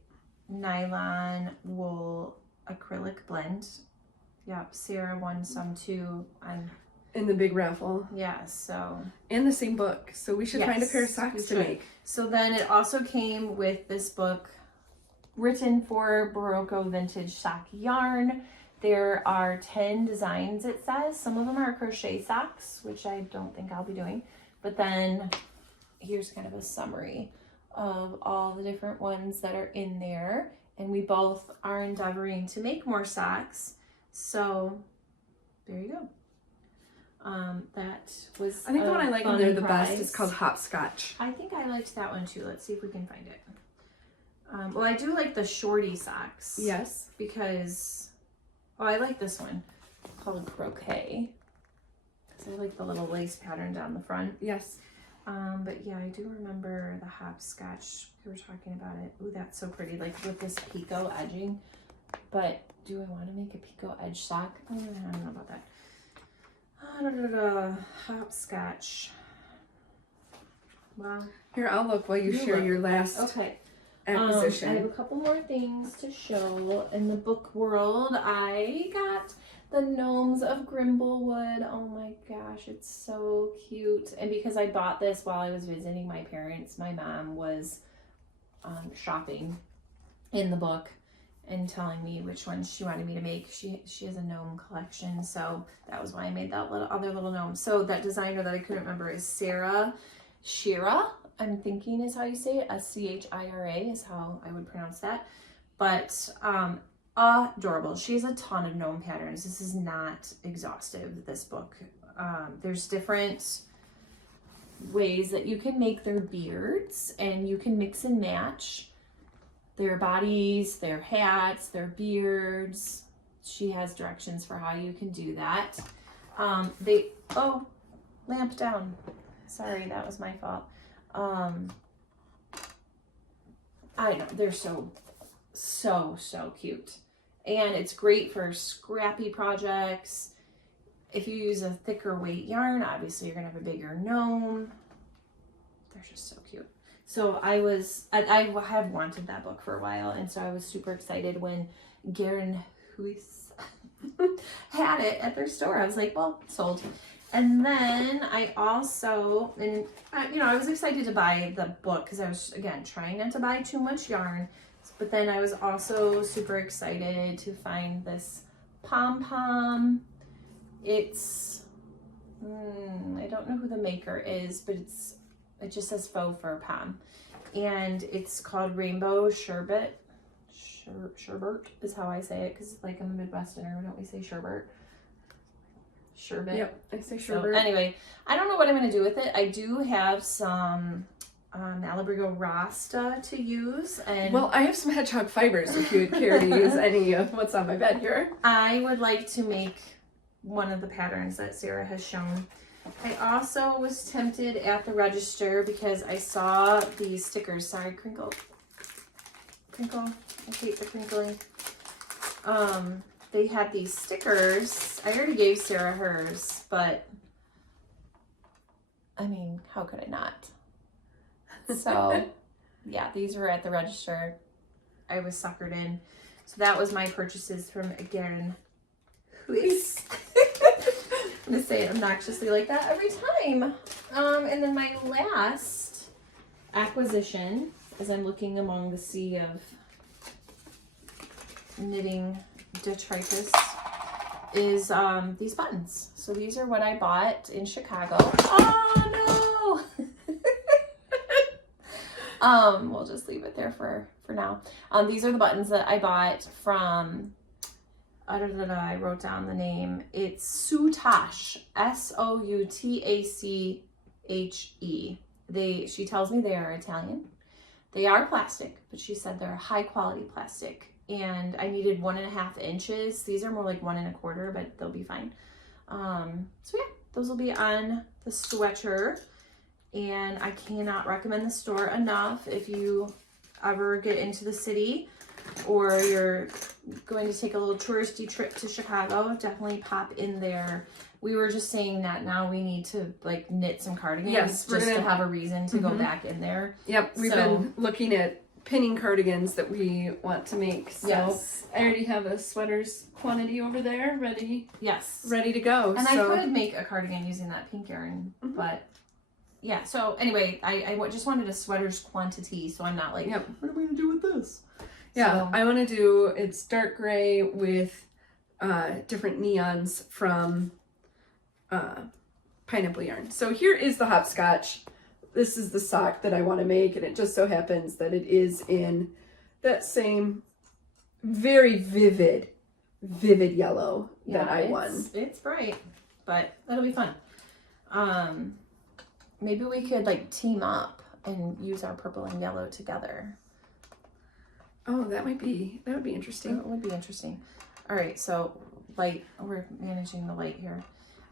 nylon wool acrylic blend. Yep, Sarah won some too in the big raffle. Yeah, so. And the same book. So we should find a pair of socks to make. So then it also came with this book written for Barocco vintage sock yarn. There are 10 designs, it says. Some of them are crochet socks, which I don't think I'll be doing. But then here's kind of a summary of all the different ones that are in there. And we both are endeavoring to make more socks. So there you go. That was I think the one I like in there the best is called Hopscotch. I think I liked that one too. Let's see if we can find it. Well, I do like the shorty socks. Yes. Because, I like this one called Croquet. Because I like the little lace pattern down the front. Yes. But yeah, I do remember the Hopscotch. We were talking about it. Ooh, that's so pretty. Like with this picot edging. But do I want to make a picot edge sock? I don't know about that. Hopscotch. Wow. Here, I'll look while you share your last acquisition. I have a couple more things to show. In the book world, I got the Gnomes of Grimblewood. Oh my gosh, it's so cute. And because I bought this while I was visiting my parents, my mom was shopping in the book and telling me which ones she wanted me to make. She has a gnome collection, so that was why I made that other little gnome. So that designer that I couldn't remember is Sarah Shira, I'm thinking is how you say it. Schira is how I would pronounce that. But adorable. She has a ton of gnome patterns. This is not exhaustive, this book. There's different ways that you can make their beards, and you can mix and match their bodies, their hats, their beards. She has directions for how you can do that. Lamp down. Sorry, that was my fault. I know, they're so cute. And it's great for scrappy projects. If you use a thicker weight yarn, obviously you're gonna have a bigger gnome. They're just so cute. So I have wanted that book for a while, and so I was super excited when Garen Huis had it at their store. I was like, well, sold. And then I also, I was excited to buy the book because I was, again, trying not to buy too much yarn. But then I was also super excited to find this pom-pom. It's, I don't know who the maker is, but it just says faux fur pom. And it's called Rainbow Sherbet. Sherbet is how I say it, because like I'm a Midwesterner, don't we say sherbet? Sherbet. Yep, I say sherbet. So anyway, I don't know what I'm going to do with it. I do have some Malabrigo Rasta to use. And well, I have some hedgehog fibers if you would care to use any of what's on my bed here. I would like to make one of the patterns that Sarah has shown. I also was tempted at the register because I saw these stickers. Sorry, crinkle. I hate the crinkling. they had these stickers. I already gave Sarah hers, but I mean, how could I not? So, yeah, these were at the register. I was suckered in. So that was my purchases from Again. Please. I'm going to say it obnoxiously like that every time. And then my last acquisition, as I'm looking among the sea of knitting detritus, is these buttons. So these are what I bought in Chicago. Oh no! We'll just leave it there for now. These are the buttons that I bought from, I wrote down the name. It's Soutache, Soutache. She tells me they are Italian. They are plastic, but she said they're high quality plastic. And I needed 1.5 inches. These are more like 1 1/4, but they'll be fine. So yeah, those will be on the sweater. And I cannot recommend the store enough. If you ever get into the city or you're going to take a little touristy trip to Chicago, definitely pop in there. We were just saying that now we need to like knit some cardigans just to have a reason to go back in there. Yep, we've been looking at pinning cardigans that we want to make. So yes. I already have a sweaters quantity over there ready. Yes. Ready to go. And so I could make a cardigan using that pink yarn, but yeah. So anyway, I just wanted a sweaters quantity, so I'm not like, what are we gonna do with this? Yeah, so, I want to do, it's dark gray with different neons from Pineapple Yarn. So here is the hopscotch. This is the sock that I want to make, and it just so happens that it is in that same very vivid yellow that I won. It's bright, but that'll be fun. Maybe we could like team up and use our purple and yellow together. Oh, that would be interesting. That would be interesting. All right, so light, we're managing the light here.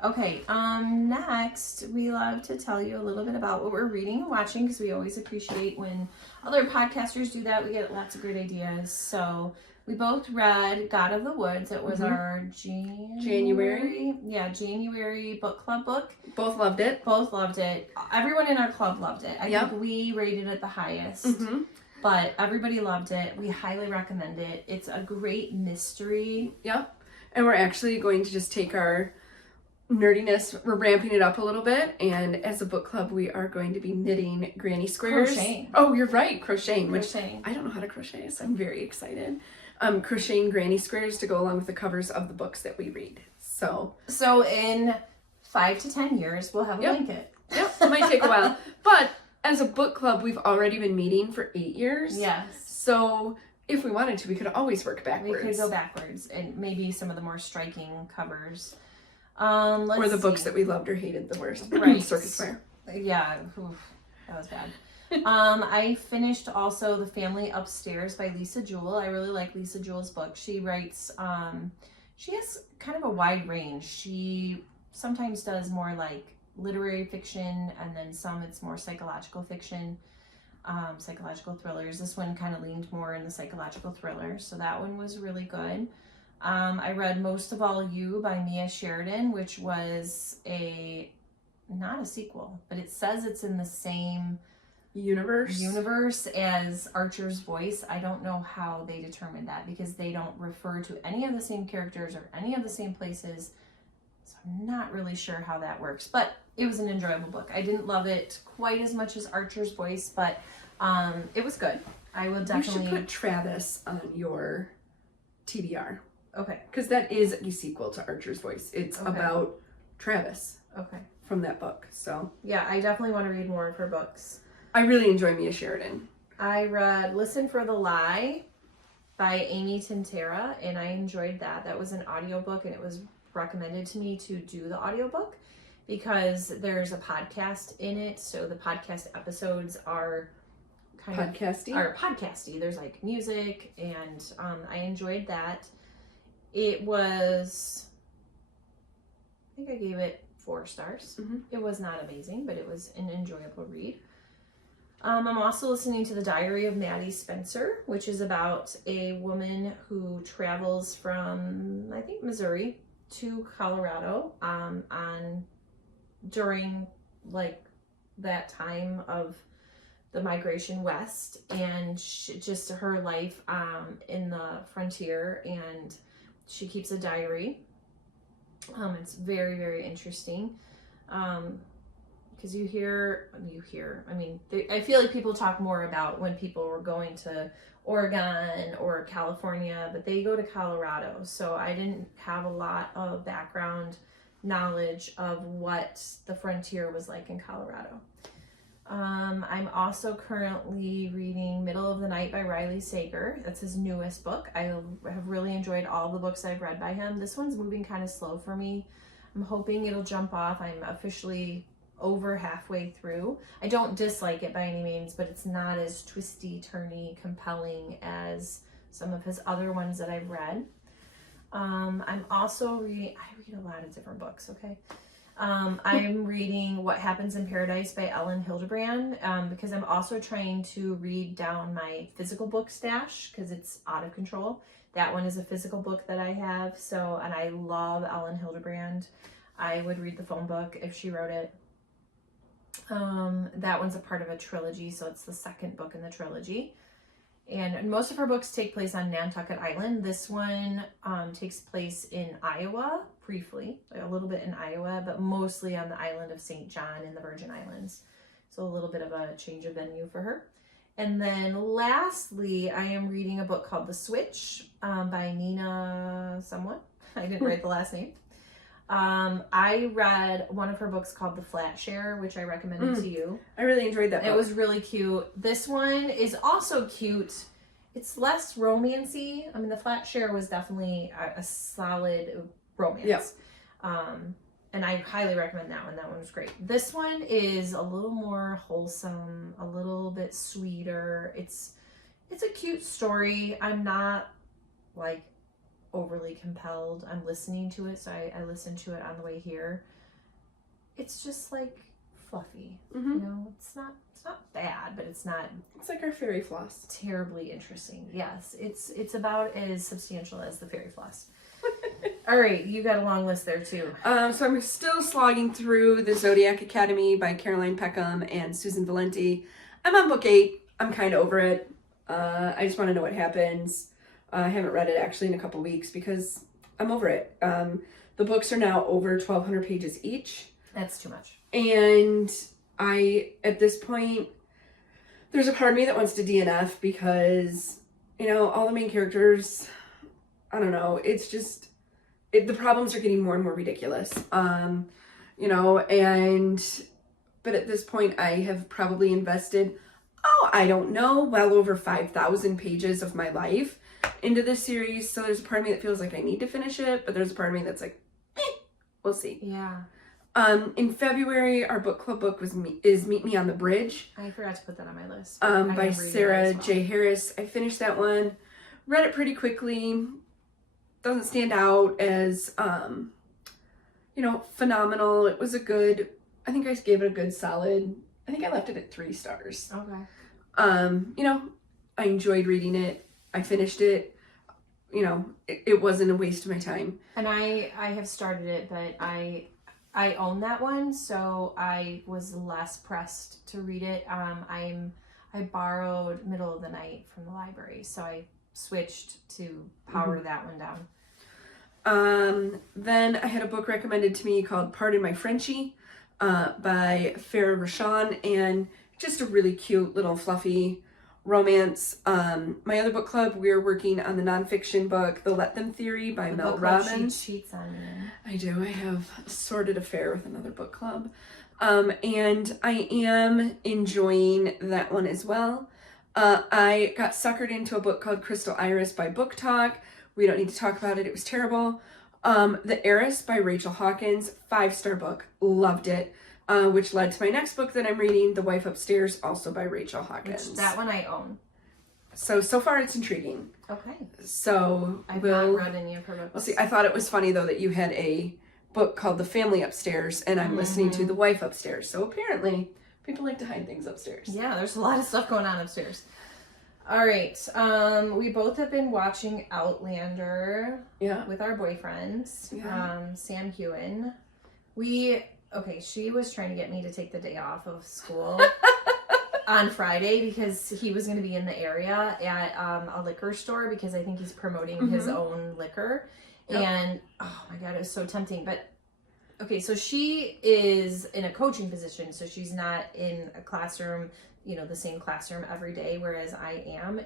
Okay, next, we love to tell you a little bit about what we're reading and watching, because we always appreciate when other podcasters do that. We get lots of great ideas. So we both read God of the Woods. It was our January book club book. Both loved it. Both loved it. Everyone in our club loved it. I think we rated it the highest. But everybody loved it. We highly recommend it. It's a great mystery. Yep. And we're actually going to just take our nerdiness, we're ramping it up a little bit, and as a book club we are going to be knitting granny squares. Crocheting. Oh, you're right, crocheting. Which Crocheting. I don't know how to crochet, so I'm very excited. Crocheting granny squares to go along with the covers of the books that we read. So in 5 to 10 years we'll have a blanket. Yep, it might take a while. But as a book club, we've already been meeting for 8 years. Yes. So if we wanted to, we could always work backwards. We could go backwards, and maybe some of the more striking covers. Or the books that we loved or hated the worst. Right. Circus Fair. Yeah. Oof, that was bad. I finished also The Family Upstairs by Lisa Jewell. I really like Lisa Jewell's book. She writes, she has kind of a wide range. She sometimes does more like literary fiction, and then some it's more psychological fiction, psychological thrillers. This one kind of leaned more in the psychological thriller, so that one was really good. I read Most of All You by Mia Sheridan, which was not a sequel, but it says it's in the same universe as Archer's Voice. I don't know how they determined that, because they don't refer to any of the same characters or any of the same places. So I'm not really sure how that works, but it was an enjoyable book. I didn't love it quite as much as Archer's Voice, but it was good. I will definitely... You should put Travis on your TBR. Okay. Because that is a sequel to Archer's Voice. It's about Travis. Okay. From that book, so. Yeah, I definitely want to read more of her books. I really enjoy Mia Sheridan. I read Listen for the Lie by Amy Tintera, and I enjoyed that. That was an audiobook, and it was recommended to me to do the audiobook because there's a podcast in it. So the podcast episodes are podcasty. There's like music, and I enjoyed that. It was, I think I gave it 4 stars. It was not amazing, but it was an enjoyable read. I'm also listening to The Diary of Maddie Spencer, which is about a woman who travels from, I think, Missouri to Colorado during like that time of the migration west, and just her life in the frontier, and she keeps a diary. It's very, very interesting. Because I feel like people talk more about when people were going to Oregon or California, but they go to Colorado. So I didn't have a lot of background knowledge of what the frontier was like in Colorado. I'm also currently reading Middle of the Night by Riley Sager. That's his newest book. I have really enjoyed all the books I've read by him. This one's moving kind of slow for me. I'm hoping it'll jump off. I'm officially over halfway through. I don't dislike it by any means, but it's not as twisty, turny, compelling as some of his other ones that I've read. I'm also I read a lot of different books, okay? I'm reading What Happens in Paradise by Ellen Hildebrand, because I'm also trying to read down my physical book stash because it's out of control. That one is a physical book that I have, and I love Ellen Hildebrand. I would read the phone book if she wrote it. That one's a part of a trilogy, so it's the second book in the trilogy. And most of her books take place on Nantucket Island. This one takes place in Iowa, briefly, a little bit in Iowa, but mostly on the island of St. John in the Virgin Islands. So a little bit of a change of venue for her. And then lastly, I am reading a book called The Switch by Nina someone. I didn't write the last name. I read one of her books called The Flat Share, which I recommended to you. I really enjoyed that book. It was really cute. This one is also cute. It's less romancy. I mean, The Flat Share was definitely a solid romance. Yeah. And I highly recommend that one. That one was great. This one is a little more wholesome, a little bit sweeter. It's a cute story. I'm not like overly compelled. I'm listening to it, so I listened to it on the way here. It's just like fluffy. Mm-hmm. You know, it's not bad, but it's like our fairy floss. Terribly interesting. Yes, it's about as substantial as the fairy floss. All right, you got a long list there too. So I'm still slogging through The Zodiac Academy by Caroline Peckham and Susan Valenti. I'm on book 8. I'm kind of over it. I just want to know what happens. I haven't read it actually in a couple weeks because I'm over it. The books are now over 1,200 pages each. That's too much. And at this point, there's a part of me that wants to DNF because, all the main characters, I don't know, it's just, the problems are getting more and more ridiculous. But at this point I have probably invested, I don't know, well over 5,000 pages of my life into this series. So there's a part of me that feels like I need to finish it, but there's a part of me that's like, we'll see. Yeah. In February, our book club book is Meet Me on the Bridge. I forgot to put that on my list. By Sarah J. Harris. I finished that one, read it pretty quickly. Doesn't stand out as, phenomenal. It was I think I gave it a good solid, I think I left it at 3 stars. Okay. I enjoyed reading it. I finished it. It wasn't a waste of my time. And I have started it, but I own that one, so I was less pressed to read it. I borrowed Middle of the Night from the library, so I switched to power that one down. Then I had a book recommended to me called Pardon My Frenchie by Farah Rashan, and just a really cute little fluffy romance. My other book club, we're working on the nonfiction book The Let Them Theory by Mel Robbins. She cheats on me. I do. I have a sordid affair with another book club. And I am enjoying that one as well. I got suckered into a book called Crystal Iris by Book Talk. We don't need to talk about it. It was terrible. The Heiress by Rachel Hawkins, 5-star book. Loved it. Which led to my next book that I'm reading, The Wife Upstairs, also by Rachel Hawkins. That one I own. So far it's intriguing. Okay. So I've not read any of her books. We'll see. I thought it was funny though that you had a book called The Family Upstairs, and I'm listening to The Wife Upstairs. So apparently People like to hide things upstairs. Yeah, there's a lot of stuff going on upstairs. All right. We both have been watching Outlander. Yeah. With our boyfriends. Yeah. Sam Hewen. She was trying to get me to take the day off of school on Friday because he was going to be in the area at a liquor store because I think he's promoting his own liquor. Yep. And oh my God, it was so tempting. But okay, so she is in a coaching position, so she's not in a classroom, the same classroom every day, whereas I am.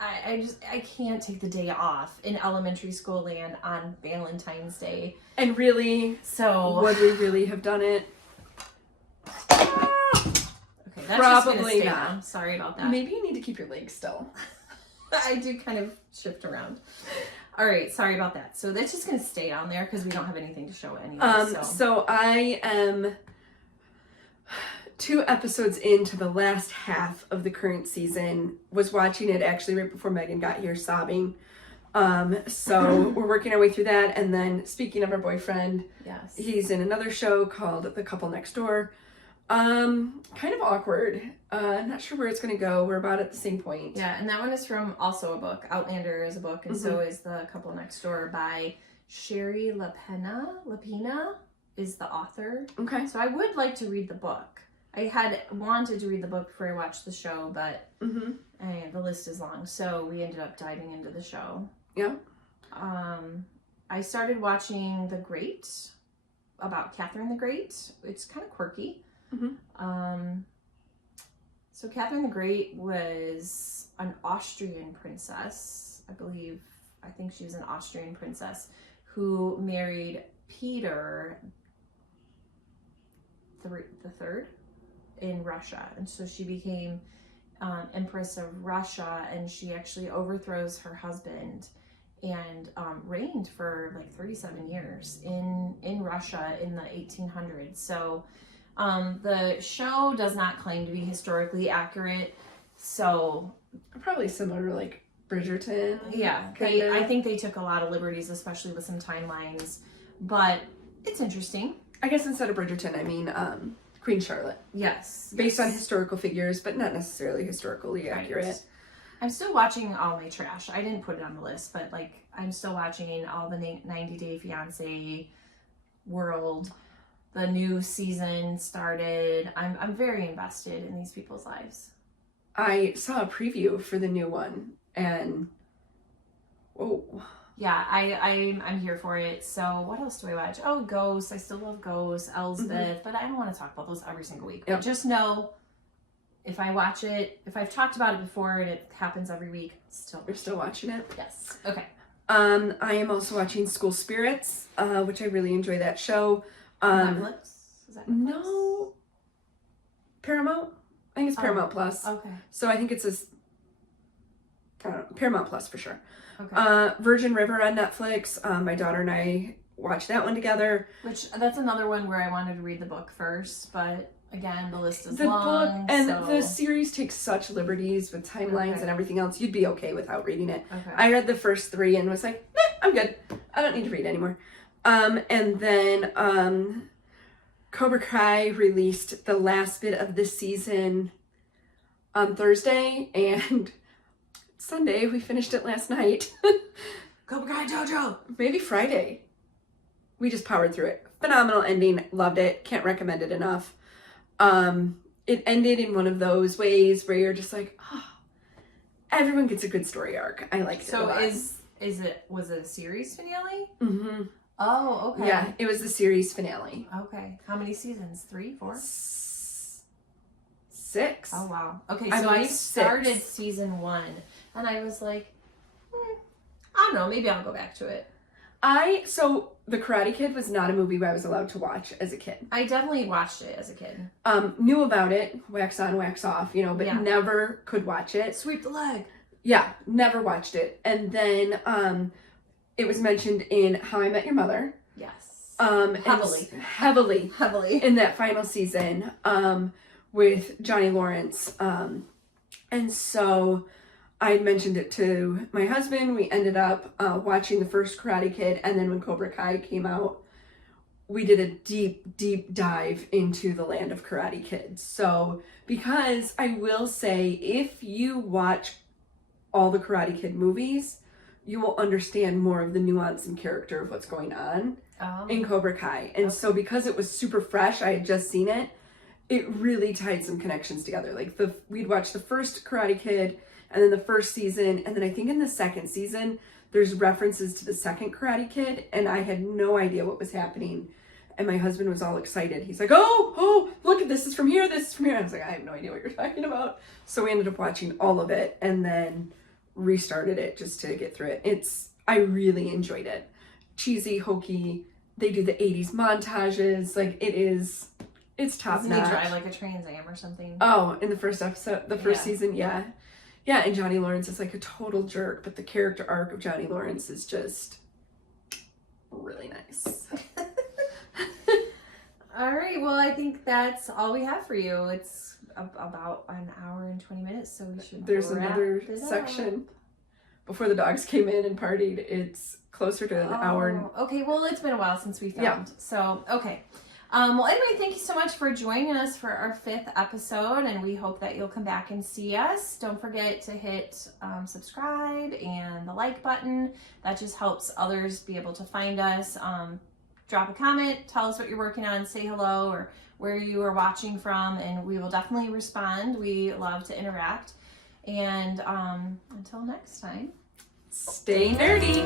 I can't take the day off in elementary school land on Valentine's Day. And really, so would we really have done it? Okay, that's probably just gonna stay not. Down. Sorry about that. Maybe you need to keep your legs still. I do kind of shift around. All right, sorry about that. So that's just gonna stay on there because we don't have anything to show anyway. So I am 2 episodes into the last half of the current season. Was watching it actually right before Megan got here, sobbing. So we're working our way through that. And then speaking of our boyfriend, yes, he's in another show called The Couple Next Door. Kind of awkward. Not sure where it's going to go. We're about at the same point. Yeah, and that one is from also a book. Outlander is a book, and so is The Couple Next Door by Sherry Lapena is the author. Okay. So I would like to read the book. I had wanted to read the book before I watched the show, but the list is long, so we ended up diving into the show. Yeah. I started watching The Great, about Catherine the Great. It's kind of quirky. So Catherine the Great was an Austrian princess, I think she was an Austrian princess who married Peter the Third in Russia, and so she became Empress of Russia, and she actually overthrows her husband and reigned for like 37 years in Russia in the 1800s. So the show does not claim to be historically accurate, so probably similar to like Bridgerton. Yeah, I think they took a lot of liberties, especially with some timelines, but it's interesting. I guess instead of Bridgerton, I mean Queen Charlotte. Yes. Based on historical figures, but not necessarily historically accurate. I'm still watching all my trash. I didn't put it on the list, but like I'm still watching all the 90 Day Fiancé world. The new season started. I'm very invested in these people's lives. I saw a preview for the new one, and yeah, I'm here for it. So what else do I watch? Oh, Ghosts. I still love Ghosts, Elsbeth, but I don't want to talk about those every single week. Yep. But just know, if I watch it, if I've talked about it before and it happens every week, you're still watching it? Yes. Okay. I am also watching School Spirits, which I really enjoy that show. Netflix? Is that Netflix? No. Paramount? I think it's Paramount Plus. Okay. So I think it's Paramount Plus for sure. Okay. Virgin River on Netflix. My daughter and I watched that one together. That's another one where I wanted to read the book first, but again, the list is long. The book and so... the series takes such liberties with timelines and everything else. You'd be okay without reading it. Okay. I read the first 3 and was like, I'm good. I don't need to read anymore. And then Cobra Kai released the last bit of the season on Thursday, and Sunday we finished it last night. Cobra Kai JoJo. Maybe Friday. We just powered through it. Phenomenal ending. Loved it. Can't recommend it enough. It ended in one of those ways where you're just like, everyone gets a good story arc. I liked it a lot. So was it a series finale? Mm-hmm. Oh, okay. Yeah, it was the series finale. Okay. How many seasons? 3, 4? 6. Oh, wow. Okay, so I started season 1, and I was like, I don't know, maybe I'll go back to it. So The Karate Kid was not a movie I was allowed to watch as a kid. I definitely watched it as a kid. Knew about it, wax on, wax off, but never could watch it. Sweep the leg. Yeah, never watched it. And then it was mentioned in How I Met Your Mother. Yes. Heavily in that final season with Johnny Lawrence. And so I mentioned it to my husband. We ended up watching the first Karate Kid, and then when Cobra Kai came out, we did a deep dive into the land of Karate Kid. So, because I will say, if you watch all the Karate Kid movies, you will understand more of the nuance and character of what's going on in Cobra Kai. And so because it was super fresh, I had just seen it, it really tied some connections together. Like we'd watch the first Karate Kid and then the first season, and then I think in the second season there's references to the second Karate Kid, and I had no idea what was happening. And my husband was all excited. He's like, oh, look at this is from here, this is from here. I was like, I have no idea what you're talking about. So we ended up watching all of it and then restarted it just to get through it. I really enjoyed it. Cheesy, hokey. They do the 80s montages. Like, it's top notch. Doesn't he drive like a Trans Am or something? Oh, in the first episode, the first season, yeah. Yeah, and Johnny Lawrence is like a total jerk, but the character arc of Johnny Lawrence is just really nice. All right, well, I think that's all we have for you. It's about an hour and 20 minutes, so we should There's wrap another it section before the dogs came in and partied. It's closer to an hour. Okay, well, it's been a while since we filmed. Yeah. So, okay. Well, anyway, thank you so much for joining us for our 5th episode, and we hope that you'll come back and see us. Don't forget to hit subscribe and the like button. That just helps others be able to find us. Drop a comment, tell us what you're working on, say hello, or where you are watching from, and we will definitely respond. We love to interact. And until next time, stay nerdy.